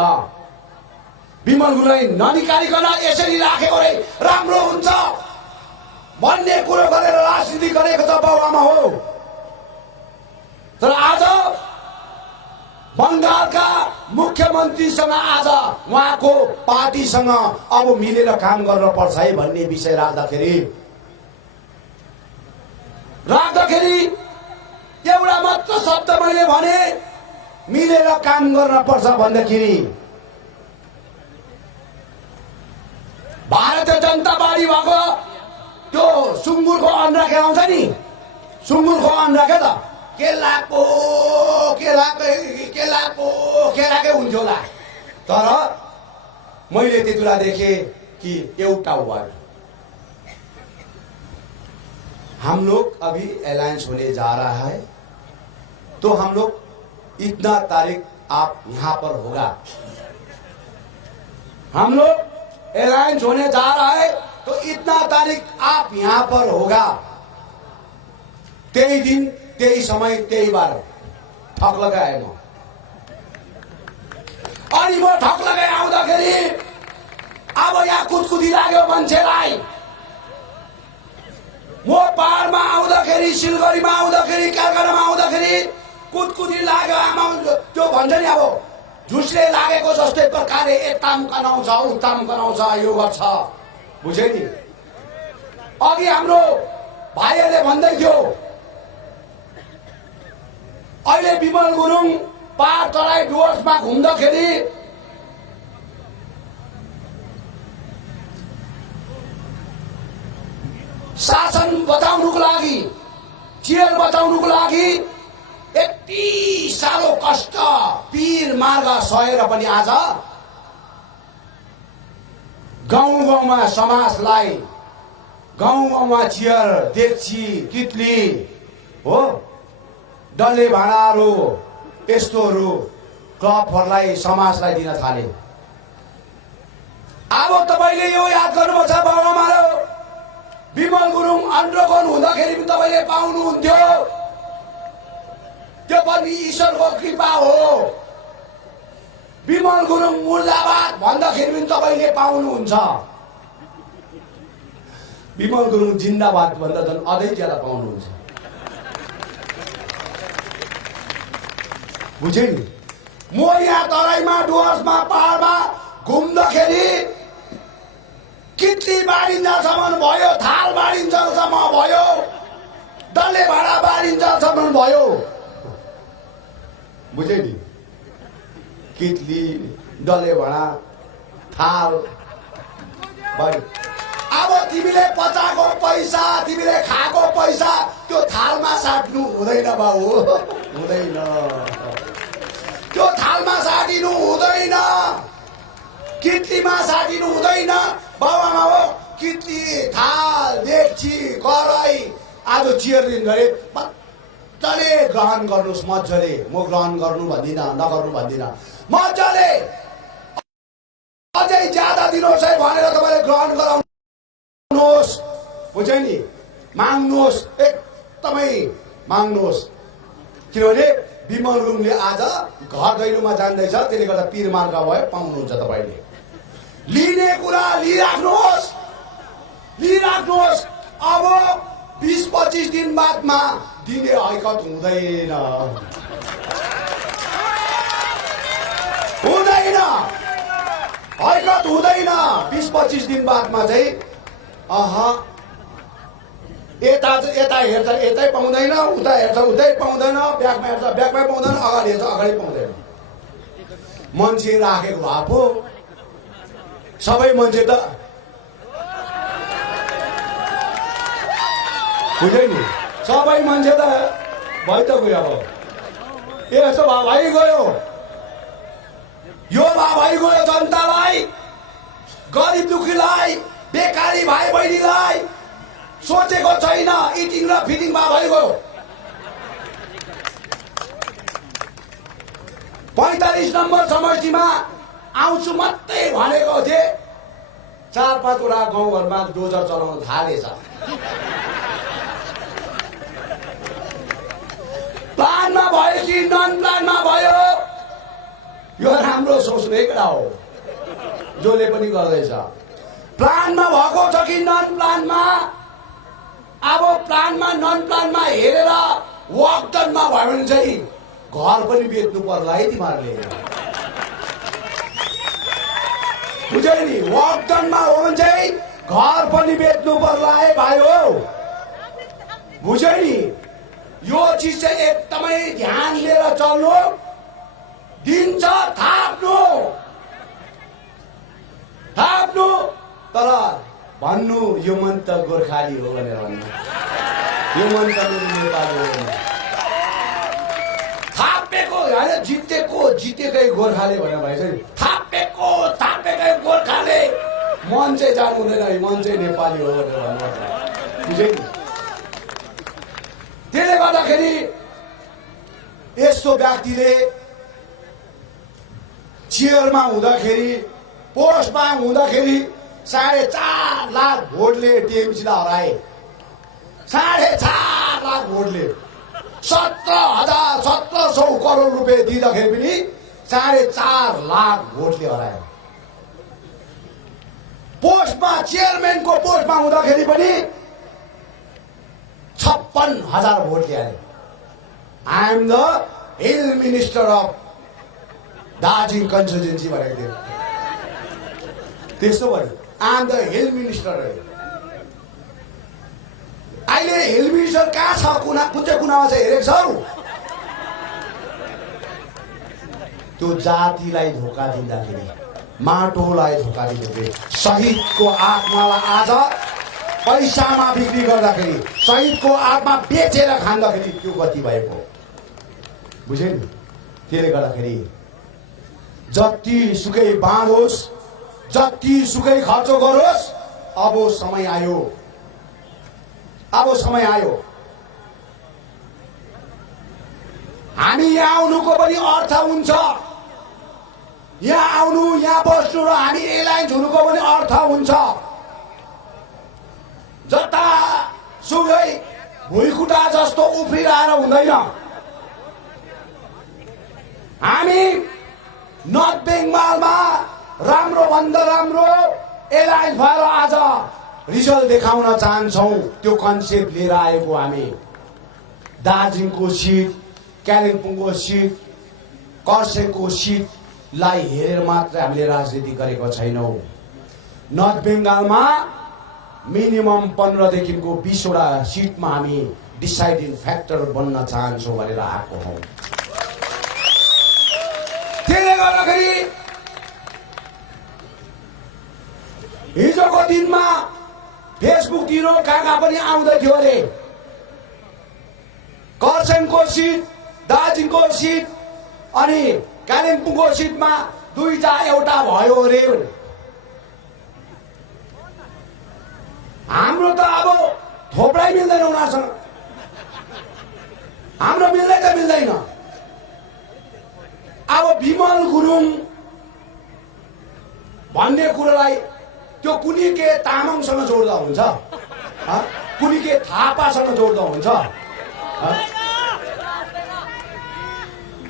विमल गुरुङलाई ननिकालिकन यसरी राखेको रे राम्रो हुन्छ भन्ने कुरो गरेर राजनीति गरेको त बाबुआमा हो। तर आज बंगालका मुख्यमन्त्रीसँग आज उहाँको पार्टीसँग अब मिलेर काम गर्न पर्छ है भन्ने विषय राख्दाखेरि एउटा मात्र शब्द मैले भने, मिलेर काम गर्न पर्छ भन्दाखेरि भारतीय जनता पार्टी भएको त्यो सुँगुरको अन्डा खेलाउँछ नि, सुँगुरको अन्डा के त केलाकै हुन्थ्यो होला। तर मैले त्यति बेला देखेँ कि एउटा वर्ड, हम लोग अभी अलायंस होने जा रहा है, तो हम लोग इतना तारीख आप यहाँ पर होगा, हम लोग अलायंस होने जा रहा है तो इतना तारीख आप यहाँ पर होगा। 23 दिन 23 समय 23 बार ठक लगाए म। अनि म ठक लगाए आउँदाखेरि अब यहाँ कुदकुदी लाग्यो मान्छेलाई। म पहाडमा आउँदाखेरि, सिलगढीमा आउँदाखेरि, कलकत्तामा आउँदाखेरि कुदकुदी लाग्यो। आमा त्यो भन्छ नि अब झुसले लागेको जस्तै प्रकारले यताम कनाउँछ, उताम कनाउँछ, यो गर्छ, बुझे नि। अघि हाम्रो भाइहरूले भन्दै थियो अहिले विमल गुरुङ पहाड तराई डुवर्समा घुम्दाखेरि शासन बचाउनुको लागि, चेयर बचाउनुको लागि यति साह्रो कष्ट पीर मार्ग सहेर पनि आज गाउँ गाउँमा समाजलाई, गाउँ गाउँमा चेयर, डेक्ची, कितली हो, डल्ले भाँडाहरू, यस्तोहरू क्लबहरूलाई समाजलाई दिन थाले। अब तपाईले यो याद गर्नुपर्छ बाबुआमाले, विमल गुरुङ अन्डरग्राउन्ड हुँदाखेरि पनि तपाईले पाउनुहुन्थ्यो, त्यो पनि ईश्वरको कृपा हो। विमल गुरुङ मुर्दाबाद भन्दाखेरि पनि तपाईँले पाउनुहुन्छ। विमल गुरुङ जिन्दाबाद भन्दा झन् अझै ज्यादा पाउनुहुन्छ। बुझे नि? म यहाँ तराईमा डुवर्समा पहाडमा घुम्दाखेरि कितली बाँडिन्जेलसम्म भयो, थाल बाँडिन्जेलसम्म भयो, डल्ले भाँडा बाँडिन्जेलसम्म भयो। बुझे नि? कितली, डल्ले भाँडा, थाल बाँडि। अब तिमीले पचाएको पैसा, तिमीले खाएको पैसा त्यो थालमा साट्नु हुँदैन बाबु, हुँदैन। त्यो थालमा साटिनु हुँदैन, कितलीमा साटिनु हुँदैन। बाबुआमा हो, कितली, थाल, डेक्ची, कराई आज चियरलिङ गरे मजाले ग्रहण गर्नुहोस्। मजाले, म ग्रहण गर्नु भन्दिनँ, नगर्नु भन्दिनँ। मजाले अझै ज्यादा दिनुहोस् है भनेर तपाईँले ग्रहण गराउनुहोस्। बुझ्यो नि? माग्नुहोस्, एकदमै माग्नुहोस्। किनभने विमल गुरुङले आज घर दैलोमा जान्दैछ, त्यसले गर्दा पीर मार्का भयो, पाउनुहुन्छ तपाईँले। लिने कुरा लिइराख्नुहोस्, लिइराख्नुहोस्। अब 20-25 दिन बादमा दिने हैकत हुँदैन, हुँदैन, हैकत हुँदैन। 20-25 दिन बादमा चाहिँ यता हेर्छ यतै पाउँदैन, उता हेर्छ उतै पाउँदैन, ब्यागमा हेर्छ ब्यागमै पाउँदैन, अगाडि हेर्छ अगाडि पाउँदैन। मान्छे राखेको भए पो सबै मान्छे त बुझ्यो नि? सबै मान्छे त भइ त गयो। अब यसो भए भइ गयो, यो भए भइ गयो। जनतालाई, गरिब दुखीलाई, बेकारी भाइ बहिनीलाई सोचेको छैन। इटिङ र फिटिङ भए भइगयो। 45 नम्बर समष्टिमा आउँछु मात्रै भनेको थिए, 4-5 गाउँघरमा डोजर चलाउन थालेछ। प्लानमा भयो कि नन प्लानमा भयो, यो राम्रो सोच्ने कुरा हो जसले पनि गर्दैछ। प्लानमा भएको छ कि नन प्लानमा? अब प्लानमा नन प्लानमा हेरेर वाकडनमा भयो भने चाहिँ घर पनि बेच्नु पर्ला है तिमीहरूले। बुझ्यो नि? वाकडनमा हो भने चाहिँ घर पनि बेच्नु पर्ला है भाइ हो। बुझ्यो नि? यो चिज चाहिँ एकदमै ध्यान लिएर चल्नु। दिन्छ थाप्नु, थाप्नु, तर भन्नु यो मन त गोर्खाली हो भनेर भन्नु, यो मन त नेपाली हो। थापेको होइन, जितेकै गोर्खाले भनेर भएछ। थापेकै गोर्खाले मन चाहिँ जानु हुँदैन, मन चाहिँ नेपाली हो भनेर भन्नु। बुझ्यो नि? त्यसले गर्दाखेरि यस्तो व्यक्तिले चेयरमा हुँदाखेरि, पोस्टमा हुँदाखेरि 4.5 लाख भोटले टिएमसीलाई हराए। 4.5 लाख भोटले 17,000 करोड रुपियाँ दिँदाखेरि पनि 4.5 लाख भोटले हराए। पोस्टमा, चेयरम्यानको पोस्टमा हुँदाखेरि पनि 56,000 भोटले हारे। I am the hill minister of Darjeeling constituency भनेको थियो। त्यस्तो भयो, I am the hill minister. अहिले हिल मिनिस्टर कहाँ छ? कुन चाहिँ कुनामा चाहिँ हेरेको छौ? त्यो जातिलाई धोका दिँदाखेरि, माटोलाई धोका दिँदाखेरि, शहीदको आत्मालाई आज पैसामा बिक्री गर्दाखेरि, शहीदको आत्मा बेचेर खाँदाखेरि त्यो गति भएको। बुझ्यो नि? त्यसले गर्दाखेरि जति सुकै बाँडोस्, जति सुकै खर्च गरोस्, अब समय आयो, अब समय आयो। हामी यहाँ आउनुको पनि अर्थ हुन्छ। यहाँ आउनु, यहाँ बस्नु र हामी एलायन्स हुनुको पनि अर्थ हुन्छ। जता सुकै भुइँखुट्टा जस्तो उफ्रिरहेर हुँदैन। हामी नर्थ बेङ्गालमा राम्रो भन्दा राम्रो एलायन्स भएर आज रिजल्ट देखाउन चाहन्छौँ। त्यो कन्सेप्ट लिएर आएको हामी दार्जिलिङको सिट, कालिम्पोङको सिट, खरसाङको सिटलाई हेरेर मात्र हामीले राजनीति गरेको छैनौँ। नर्थ बेङ्गालमा मिनिमम 15 देखिको 20 वटा सिटमा हामी डिसाइडिङ फ्याक्टर बन्न चाहन्छौँ भनेर आएको हौँ। त्यसले गर्दाखेरि हिजोको दिनमा फेसबुकतिर कहाँ पनि आउँदै थियो अरे खरसाङको सिट, दार्जिलिङको सिट अनि कालिम्पोङको सिटमा दुईटा एउटा भयो अरे। हाम्रो त अब थोप्रै मिल्दैन उनीहरूसँग, हाम्रो मिल्दै त मिल्दैन। अब विमल गुरुङ भन्ने कुरालाई त्यो कुनी के तामाङसँग जोड्दा हुन्छ, कुनी के थापासँग जोड्दा हुन्छ।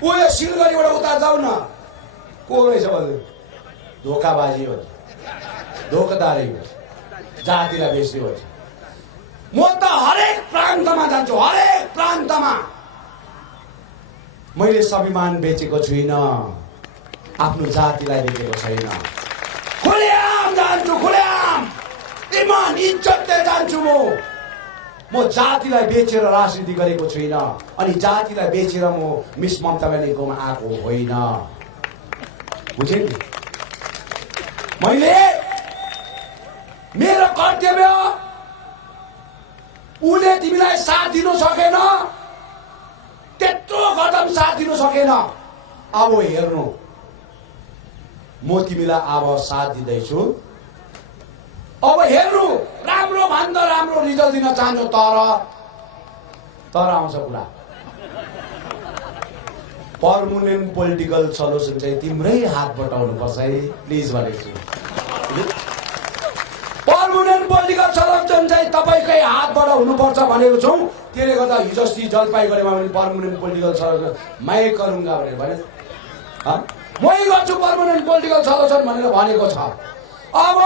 उयो सिलगढीबाट उता जाऊ न, को रहेछ भने धोकाबाजी हो, धोकादारी हो, जातिलाई बेच्ने हो। म त हरेक प्रान्तमा जान्छु, हरेक प्रान्तमा। मैले स्वाभिमान बेचेको छुइनँ, आफ्नो जातिलाई बेचेको छैन। खुलेआम जान्छु, खुलेआम इमान इज्जतले जान्छु। म जातिलाई बेचेर राजनीति गरेको छुइनँ, अनि जातिलाई बेचेर म मिस ममता ब्यानर्जीकोमा आएको होइन। बुझे नि? मैले मेरो कर्तव्य, उसले तिमीलाई साथ दिनु सकेन, त्यत्रो कदम साथ दिनु सकेन। अब हेर्नु, म तिमीलाई अब साथ दिँदैछु। अब हेर्नु, राम्रो भन्दा राम्रो रिजल्ट दिन चाहन्छु। तर आउँछ कुरा, पर्मानेन्ट पोलिटिकल सल्युसन चाहिँ तिम्रै हात बटाउनु पर्छ है, प्लिज भनेको छु। पर्मानेन्ट पोलिटिकल सल्युसन चाहिँ तपाईँकै हातबाट हुनुपर्छ भनेको छौँ। त्यसले गर्दा हिजो अस्ति जलपाइगुडीमा पनि पर्मानेन्ट पोलिटिकल सल्युसन मै गरौँगा भनेर भने, मै गर्छु पर्मानेन्ट पोलिटिकल सल्युसन भनेर भनेको छ। अब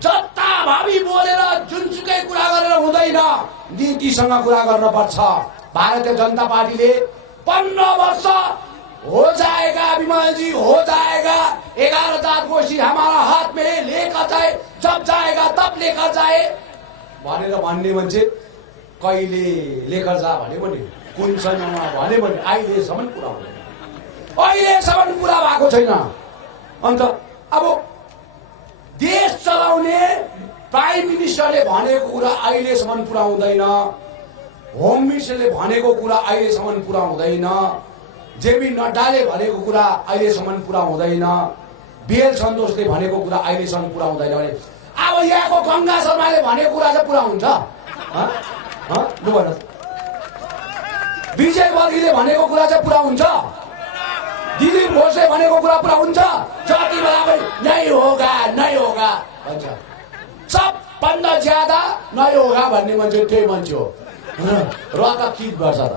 जताभावी बोलेर जुनसुकै कुरा गरेर हुँदैन, नीतिसँग कुरा गर्नुपर्छ। भारतीय जनता पार्टीले 15 वर्ष हो जाएगा विमल जी, हो जाएगा। 11,000 कोशी हमारा हाथ में लेकर जाए, जब जाएगा तब लेकर जाए भनेर भन्ने मान्छे कहिले लेकर जा भन्यो भने, कुन समयमा भन्यो भने अहिलेसम्म पुरा हुँदैन, अहिलेसम्म पुरा भएको छैन। अन्त अब देश चलाउने प्राइम मिनिस्टरले भनेको कुरा अहिलेसम्म पुरा हुँदैन, होम मिनिस्टरले भनेको कुरा अहिलेसम्म पुरा हुँदैन, जेपी नड्डाले भनेको कुरा अहिलेसम्म पुरा हुँदैन, बिएल सन्तोषले भनेको कुरा अहिलेसम्म पुरा हुँदैन भने अब यहाँको गङ्गा शर्माले भनेको कुरा चाहिँ पुरा हुन्छ? लु भन, विजय वर्गीले भनेको कुरा चाहिँ पुरा हुन्छ? दिलीप घोषले भनेको कुरा पुरा हुन्छ? जति बेला पनि नै होगा नै होगा भन्छ। सबभन्दा ज्यादा नै होगा भन्ने मान्छे त्यही मान्छे हो। र त के गर्छ त,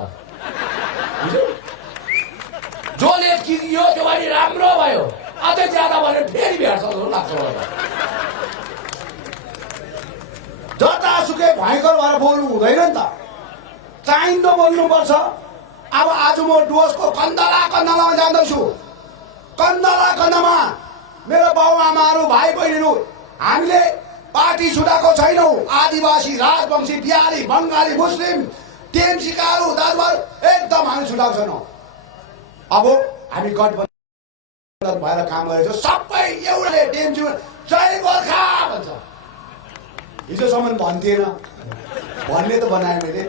जसले कियो त्यो पनि राम्रो भयो, अझै ज्यादा भने फेरि भेट्छ जस्तो लाग्छ मलाई। जतासुकै भयङ्कर भएर बोल्नु हुँदैन नि त, चाहिँदो बोल्नुपर्छ। अब आज म डुवर्सको कन्दलामा जाँदैछु। कन्दलामा मेरो बाउ आमाहरू, भाइ बहिनीहरू, हामीले पार्टी छुटाएको छैनौँ। आदिवासी, राजवंशी, बिहारी, बङ्गाली, मुस्लिम, टिएमसीकाहरू, दरबार एकदम हामी छुटाएको छैनौँ। अब हामी गठबन्धन भएर काम गरेको सबै एउटाले टिएमसी जय गोर्खा भन्छ। हिजोसम्म भन्थेन, भन्ने त बनाएँ मैले।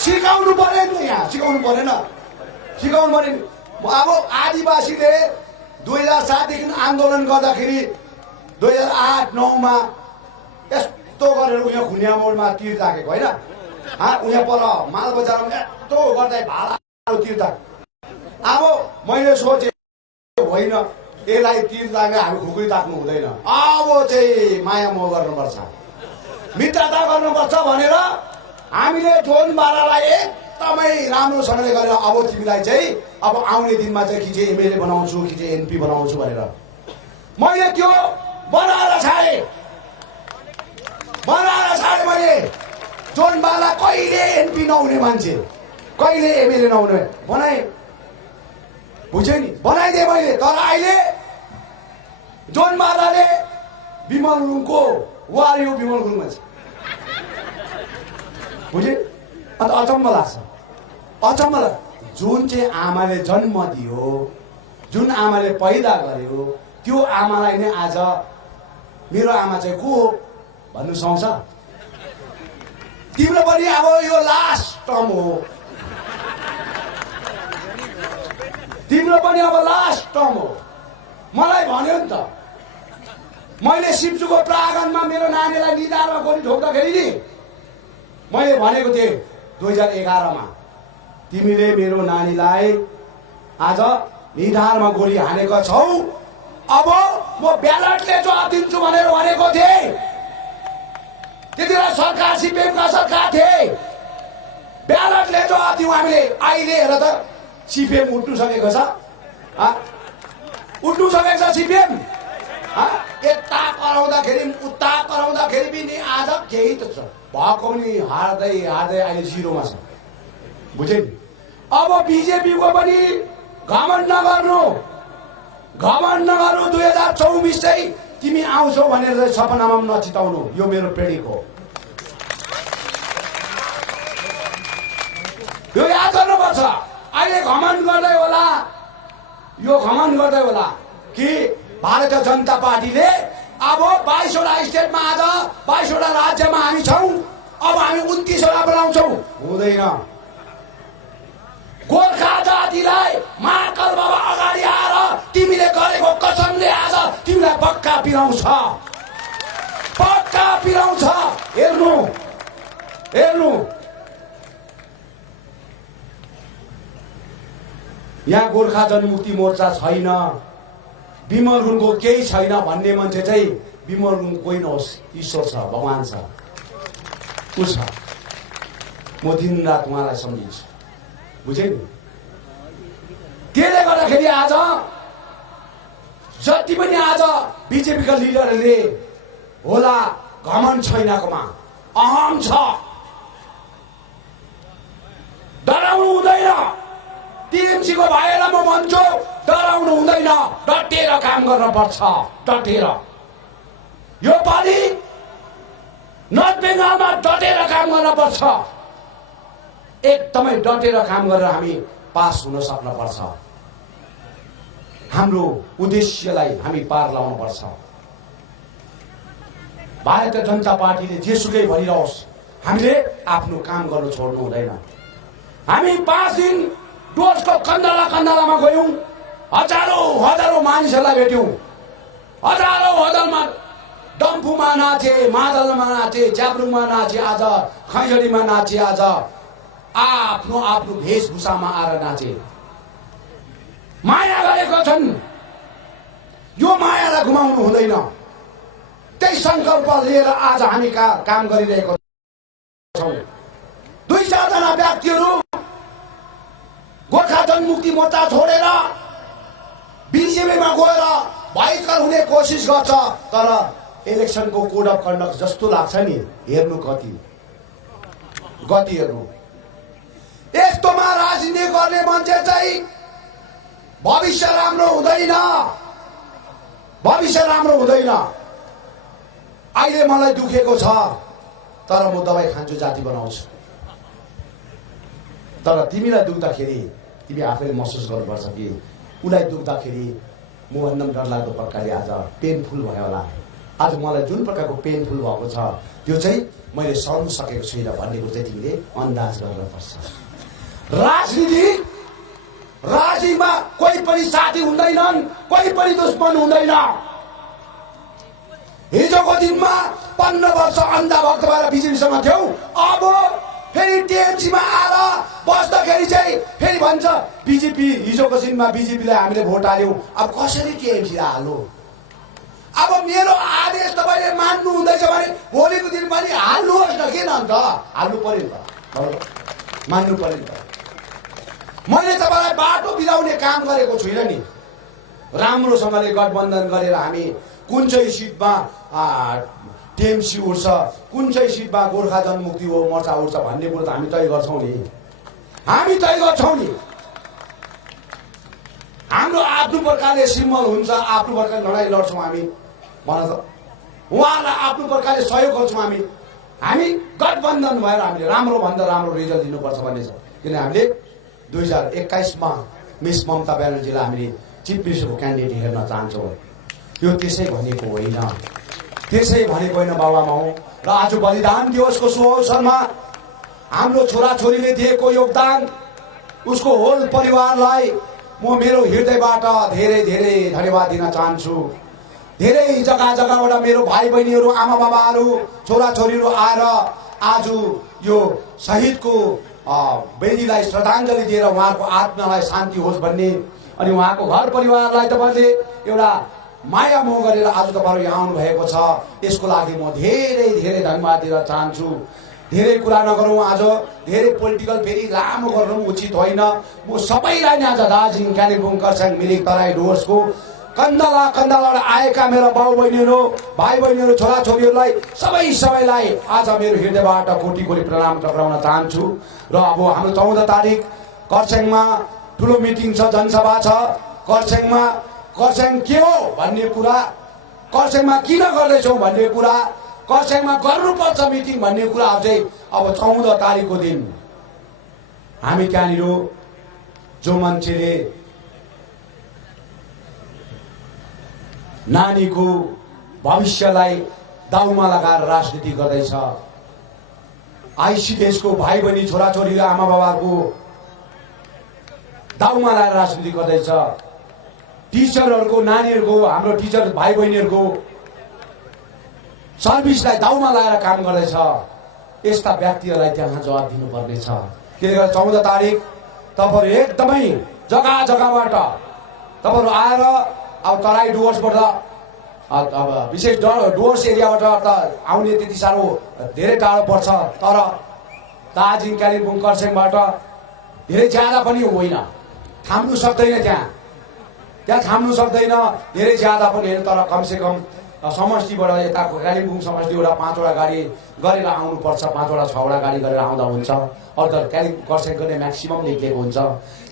सिकाउनु परेन, यहाँ सिकाउनु परेन, सिकाउनु परेन। अब आदिवासीले 2007 देखि आन्दोलन गर्दाखेरि 2008-09मा यस्तो गरेर उयो खुनिया मोडमा तीर राखेको होइन, उयो पर मालबजारमा यस्तो गर्दै भाडाहरू तीर राखेको। अब मैले सोचेँ होइन, यसलाई तीर राखेर हामी खुकुरी ताक्नु हुँदैन, अब चाहिँ माया मोह गर्नुपर्छ, मित्रता गर्नुपर्छ भनेर हामीले जोन बारालाई एकदमै राम्रोसँगले गरेर अब तिमीलाई चाहिँ अब आउने दिनमा चाहिँ कि चाहिँ एमएलए बनाउँछु कि चाहिँ एमपी बनाउँछु भनेर मैले त्यो बनाएर छाडेँ मैले। जोनबाला कहिले एमपी नहुने मान्छे, कहिले एमएलए नहुने बनाएँ, बुझेँ नि, बनाइदिएँ मैले। तर अहिले जोनबालाले विमल गुरुङको वार यो विमल गुरुङ मान्छे, बुझे? अन्त अचम्म लाग्छ, अचम्म लाग्छ। जुन चाहिँ आमाले जन्म दियो, जुन आमाले पैदा गर्यो, त्यो आमालाई नै आज मेरो आमा चाहिँ को हो भन्नु सुहाउँछ? तिम्रो पनि अब यो लास्ट टर्म हो, तिम्रो पनि अब लास्ट टर्म हो। मलाई भन्यो नि त, मैले सिप्चुको प्राङ्गणमा मेरो नानीलाई निधारमा गोली ठोक्दाखेरि नि मैले भनेको थिएँ 2011 मा, तिमीले मेरो नानीलाई आज निधारमा गोली हानेको छौ, अब म ब्यालेटले जवाब दिन्छु भनेर भनेको थिएँ। त्यतिबेला सरकार सिपिएमका सरकार थिए, ब्यालेटले जवाब दिउँ हामीले। अहिले हेर त सिपिएम उठ्नु सकेको छ, उठ्नु सकेको छ सिपिएम। यता कराउँदाखेरि उता कराउँदाखेरि पनि आज केही त छ भएको पनि हार्दै हार्दै अहिले जिरोमा छ, बुझे नि? अब बिजेपीको पनि घमण्ड नगर्नु, घमण्ड नगर्नु। 2024 चाहिँ तिमी आउँछौ भनेर सपनामा पनि नचिताउनु, यो मेरो पिँढीको यो याद गर्नुपर्छ। अहिले घमण्ड गर्दै होला, यो घमण्ड गर्दै होला कि भारतीय जनता पार्टीले अब 22 वटा स्टेटमा आज 22 वटा राज्यमा हामी छौँ, अब हामी 29 वटा बनाउँछौँ। हुँदैन। गोर्खा जातिलाई महाकाल बाबा अगाडि आएर तिमीले गरेको कसमले आज तिमीलाई पक्का पिराउँछ, पक्का पिराउँछ। हेर्नु हेर्नु, यहाँ गोर्खा जनमुक्ति मोर्चा छैन, विमल गुरुङको केही छैन भन्ने मान्छे चाहिँ विमल गुरुङ कोही नहोस्, ईश्वर छ, भगवान छ, ऊ छ। म दिनरात उहाँलाई सम्झिन्छु, बुझे नि? त्यसले गर्दाखेरि आज जति पनि आज बिजेपीका लिडरहरूले होला घमण्ड छैनकोमा अहम छ, डराउनु हुँदैन। टिएमसीको भाइहरूलाई म भन्छु, डराउनु हुँदैन, डटेर काम गर्न पर्छ, डटेर। यो पालि नर्थ बेङ्गालमा डटेर काम गर्न पर्छ, एकदमै डटेर काम गरेर हामी पास हुन सक्न पर्छ। हाम्रो उद्देश्यलाई हामी पार लाउनु पर्छ। भारतीय जनता पार्टीले जेसुकै भनिरहोस्, हामीले आफ्नो काम गर्नु छोड्नु हुँदैन। हामी 5 दिन डोल्सको कन्दलामा गयौँ, हजारौं मानिसहरूलाई भेट्यौँ, हजारौं डम्फुमा नाचे, मादलमा नाचे, च्याब्रुङमा नाचे, आज खैँजडीमा नाचे, आज आफ्नो आफ्नो वेशभूषामा आएर नाचे। माया गरेको छन्, यो मायालाई घुमाउनु हुँदैन। त्यही संकल्प लिएर आज हामी काम गरिरहेको छौँ। 2-4 जना व्यक्तिहरू गोर्खा जनमुक्ति मोर्चा छोडेर बिजेपीमा गएर बहिष्कार हुने कोसिस गर्छ, तर इलेक्सनको कोड अफ कन्डक्ट जस्तो लाग्छ नि, हेर्नु गति हेर्नु। यस्तोमा राजनीति गर्ने मान्छे चाहिँ भविष्य राम्रो हुँदैन, भविष्य राम्रो हुँदैन। अहिले मलाई दुखेको छ, तर म दबाई खान्छु, जाति बनाउँछु। तर तिमीलाई दुख्दाखेरि तिमी आफैले महसुस गर्नुपर्छ कि उसलाई दुख्दाखेरि मभन्दा पनि डरलाग्दो प्रकारले आज पेनफुल भयो होला। आज मलाई जुन प्रकारको पेनफुल भएको छ त्यो चाहिँ मैले सहन सकेको छुइनँ भन्ने कुरो चाहिँ तिमीले अन्दाज गर्नुपर्छ। राजनीतिमा कोही पनि साथी हुँदैनन्, कोही पनि दुश्मन हुँदैन। हिजोको दिनमा 15 वर्ष अन्धाभक्त भएर बिजेपीसँग थियौ, अब फेरि टिएमसीमा आएर बस्दाखेरि चाहिँ फेरि भन्छ बिजेपी, हिजोको दिनमा बिजेपीलाई हामीले भोट हाल्यौँ, अब कसरी टिएमसी हाल्नु? अब मेरो आदेश तपाईँले मान्नु हुँदैछ भने भोलिको दिन पनि हाल्नुहोस् न, किन अन्त हाल्नु पर्यो नि त। मान्नु पर्यो। मैले तपाईलाई बाटो बिराउने काम गरेको छुइनँ नि। राम्रोसँगले गठबन्धन गरेर हामी कुन चाहिँ सिटमा टिएमसी उठ्छ, कुन चाहिँ सिटमा गोर्खा जनमुक्ति हो मोर्चा उठ्छ भन्ने कुरो त हामी तय गर्छौँ नि। हामी तय गर्छौँ नि। हाम्रो आफ्नो प्रकारले सिम्बल हुन्छ, आफ्नो प्रकारले लडाइँ लड्छौँ हामी। भन त, उहाँलाई आफ्नो प्रकारले सहयोग गर्छौँ हामी। हामी गठबन्धन भएर हामीले राम्रो भन्दा राम्रो रिजल्ट दिनुपर्छ भन्ने छ। किन हामीले 2021 मा मिस ममता ब्यानर्जीलाई हामीले चिफ मिनिस्टरको क्यान्डिडेट हेर्न चाहन्छौँ। यो त्यसै भनेको होइन, त्यसै भनेको होइन बाबुआमा हो। र आज बलिदान दिवसको शुभ अवसरमा हाम्रो छोराछोरीले दिएको योगदान, उसको होल परिवारलाई म मेरो हृदयबाट धेरै धेरै धन्यवाद दिन चाहन्छु। धेरै जग्गा जग्गाबाट मेरो भाइ बहिनीहरू, आमा बाबाहरू, छोराछोरीहरू आएर आज यो शहीदको बेदीलाई श्रद्धाञ्जली दिएर उहाँको आत्मालाई शान्ति होस् भन्ने, अनि उहाँको घर परिवारलाई तपाईँले एउटा माया मोह गरेर आज तपाईँहरू यहाँ आउनु भएको छ। यसको लागि म धेरै धेरै धन्यवाद दिन चाहन्छु। धेरै कुरा नगरौँ, आज धेरै पोलिटिकल फेरि लामो गर्नु उचित होइन। म सबैलाई नै आज दार्जिलिङ, कालिम्पोङ, खरसाङ, मिरिक, तराई, डुवर्सको कन्दलाबाट आएका मेरा बाउ बहिनीहरू, भाइ बहिनीहरू, छोराछोरीहरूलाई सबैलाई आज मेरो हृदयबाट कोटी कोटी प्रणाम टक्राउन चाहन्छु। र अब हाम्रो 14 तारिक खरसाङमा ठुलो मिटिङ छ, जनसभा छ। खरसाङ के हो भन्ने कुरा, खरसाङमा किन गर्दैछौँ भन्ने कुरा, खरसाङमा गर्नुपर्छ मिटिङ भन्ने कुरा चाहिँ अब 14 तारिकको दिन हामी त्यहाँनिर जो मान्छेले नानीको भविष्यलाई दाउमा लगाएर राजनीति गर्दैछ, आइसी देशको भाइ बहिनी, छोराछोरी र आमा बाबाको दाउमा लगाएर राजनीति गर्दैछ, टिचरहरूको, नानीहरूको, हाम्रो टिचर भाइ बहिनीहरूको सर्भिसलाई दाउमा लगाएर काम गर्दैछ, यस्ता व्यक्तिहरूलाई त्यहाँ जवाब दिनुपर्ने छ। त्यसले गर्दा 14 तारिक तपाईँहरू एकदमै जग्गा जग्गाबाट तपाईँहरू आएर, अब तराई डुवर्सबाट अब विशेष डुवर्स एरियाबाट त आउने त्यति साह्रो धेरै टाढो पर्छ, तर दार्जिलिङ, कालिम्पोङ, खरसाङबाट धेरै ज्यादा पनि होइन, थाम्नु सक्दैन, त्यहाँ थाम्नु सक्दैन, धेरै ज्यादा पनि होइन। तर कमसेकम समष्टिबाट यता कालिम्पोङ समष्टिबाट 5 वटा गाडी गरेर आउनुपर्छ, 5 वटा 6 वटा गाडी गरेर आउँदा हुन्छ। अरू त कालिम्पोङ खरसाङको नै म्याक्सिमम निक्लेको हुन्छ।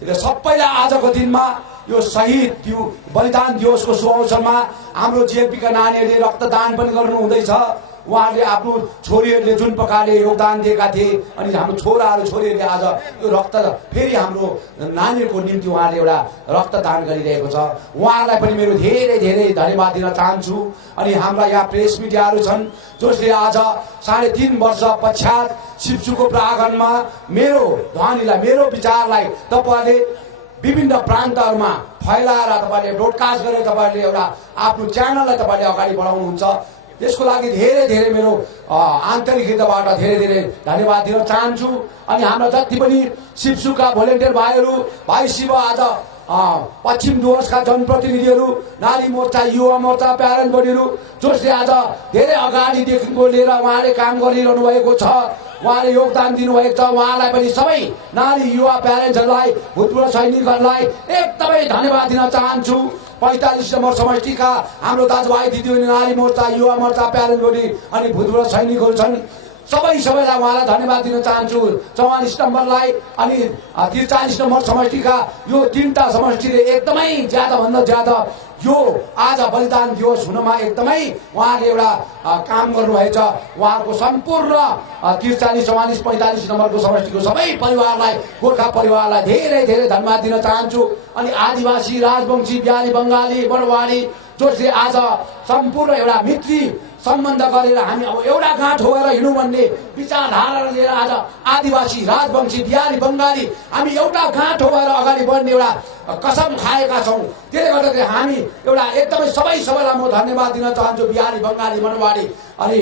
એટલે सबैलाई आजको दिनमा यो शहीद बलिदान दिवसको शुभ अवसरमा हाम्रो जिएपीका नानीहरूले रक्तदान पनि गर्नु हुँदैछ। उहाँहरूले आफ्नो छोरीहरूले जुन प्रकारले योगदान दिएका थिए, अनि हाम्रो छोराहरू छोरीहरूले आज यो रक्त फेरि हाम्रो नानीहरूको निम्ति उहाँहरूले एउटा रक्तदान गरिरहेको छ। उहाँहरूलाई पनि मेरो धेरै धेरै धन्यवाद दिन चाहन्छु। अनि हाम्रा यहाँ प्रेस मिडियाहरू छन् जसले आज 3.5 वर्ष पश्चात शिवसुको प्राङ्गणमा मेरो ध्वनिलाई, मेरो विचारलाई तपाईँहरूले विभिन्न प्रान्तहरूमा फैलाएर तपाईँले ब्रोडकास्ट गरेर तपाईँले एउटा आफ्नो च्यानललाई तपाईँले अगाडि बढाउनुहुन्छ। त्यसको लागि धेरै धेरै मेरो आन्तरिक हृदयबाट धेरै धेरै धन्यवाद दिन चाहन्छु। अनि हाम्रा जति पनि शिवसुका भोलिन्टियर भाइहरू, भाइ शिव, आज पश्चिम डुवर्सका जनप्रतिनिधिहरू, नारी मोर्चा, युवा मोर्चा, प्यारेन्ट बडीहरू जसले आज धेरै अगाडिदेखिको लिएर उहाँले काम गरिरहनु भएको छ, उहाँले योगदान दिनुभएको छ, उहाँलाई पनि सबै नारी, युवा, प्यारेन्ट्सहरूलाई, भूतपूर्व सैनिकहरूलाई एकदमै धन्यवाद दिन चाहन्छु। 45 नम्बर समष्टिका हाम्रो दाजुभाइ दिदीबहिनी, नारी मोर्चा, युवा मोर्चा, प्यारेन्ट बडी अनि भूतपूर्व सैनिकहरू छन्, सबैलाई उहाँलाई धन्यवाद दिन चाहन्छु। 44 नम्बरलाई अनि 43 नम्बर समष्टिका यो 3टा समष्टिले एकदमै ज्यादाभन्दा ज्यादा यो आज बलिदान दिवस हुनमा एकदमै उहाँले एउटा काम गर्नुभएछ। उहाँहरूको सम्पूर्ण 43, 44, 45 नम्बरको समष्टिको सबै परिवारलाई, गोर्खा परिवारलाई धेरै धेरै धन्यवाद दिन चाहन्छु। अनि आदिवासी, राजवंशी, बिहारी, बङ्गाली, मरवाडी जसले आज सम्पूर्ण एउटा मित्री सम्बन्ध गरेर हामी अब एउटा गाँठो भएर हिँडौँ भन्ने विचारधारा लिएर आज आदिवासी, राजवंशी, बिहारी, बङ्गाली हामी एउटा गाँठो भएर अगाडि बढ्ने एउटा कसम खाएका छौँ। त्यसले गर्दाखेरि हामी एउटा एकदमै सबैलाई म धन्यवाद दिन चाहन्छु। बिहारी, बङ्गाली, मरवाडी अनि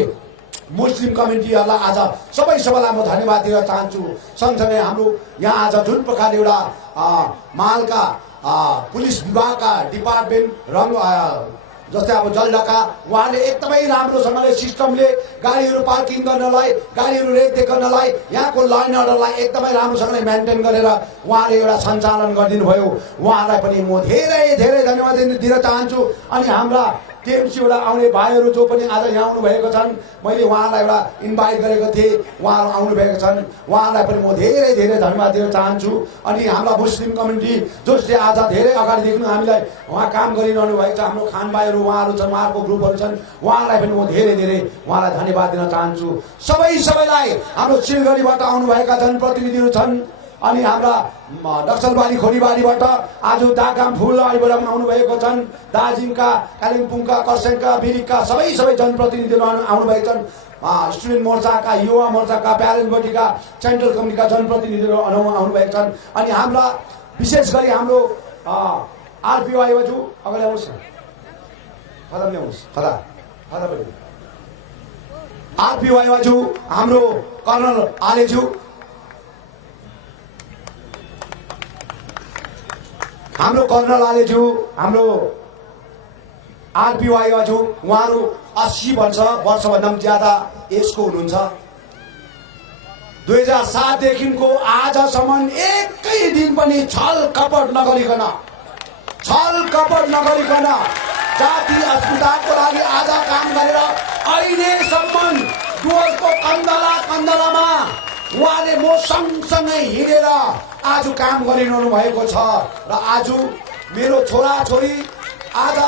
मुस्लिम कम्युनिटीहरूलाई आज सबैलाई म धन्यवाद दिन चाहन्छु। सँगसँगै हाम्रो यहाँ आज जुन प्रकारले एउटा मालका पुलिस विभागका डिपार्टमेन्ट जस्तै अब जलढका उहाँले एकदमै राम्रोसँगले सिस्टमले गाडीहरू पार्किङ गर्नलाई, गाडीहरू रेखदेख गर्नलाई, यहाँको ल एन्ड अर्डरलाई एकदमै राम्रोसँगले मेन्टेन गरेर उहाँले एउटा सञ्चालन गरिदिनु भयो। उहाँलाई पनि म धेरै धेरै धन्यवाद दिन चाहन्छु। अनि हाम्रा टिएमसीबाट आउने भाइहरू जो पनि आज यहाँ आउनुभएको छन्, मैले उहाँलाई एउटा इन्भाइट गरेको थिएँ, उहाँहरू आउनुभएको छन्, उहाँलाई पनि म धेरै धेरै धन्यवाद दिन चाहन्छु। अनि हाम्रा मुस्लिम कम्युनिटी जसले आज धेरै अगाडिदेखि हामीलाई उहाँ काम गरिरहनु भएको छ, हाम्रो खान भाइहरू उहाँहरू छन्, उहाँहरूको ग्रुपहरू छन्, उहाँलाई पनि म धेरै धेरै उहाँलाई धन्यवाद दिन चाहन्छु। सबैलाई हाम्रो सिलगढीबाट आउनुभएका जनप्रतिनिधिहरू छन्, अनि हाम्रा नक्सलबारी खोरीबारीबाट आज दागाम फुलबारीबाट आउनुभएको छन्, दार्जिलिङका, कालिम्पोङका, खरसाङका, मिरिकका सबै जनप्रतिनिधिहरू आउनुभएका छन्। स्टुडेन्ट मोर्चाका, युवा मोर्चाका, प्यारेन्ट्स बडीका, सेन्ट्रल कमिटीका जनप्रतिनिधिहरू आउनुभएका छन्। अनि हाम्रा विशेष गरी हाम्रो आरपिवाई बाजु अगाडि आउनुहोस् न, खदा ल्याउनुहोस्, खदा पनि आरपिवाई बाजु हाम्रो कर्नल आलेज्यू, हाम्रो कर्नल आलेज्यू, हाम्रो आरपिवाई बाजु उहाँहरू 80 वर्षभन्दा पनि ज्यादा एजको हुनुहुन्छ। 2007 देखिको आजसम्म एकै दिन पनि छल कपट नगरिकन जाति अस्मिताको लागि आज काम गरेर अहिलेसम्म डुवर्सको कन्दलामा उहाँले म सँगसँगै हिँडेर आज काम गरिरहनु भएको छ। र आज मेरो छोराछोरी आज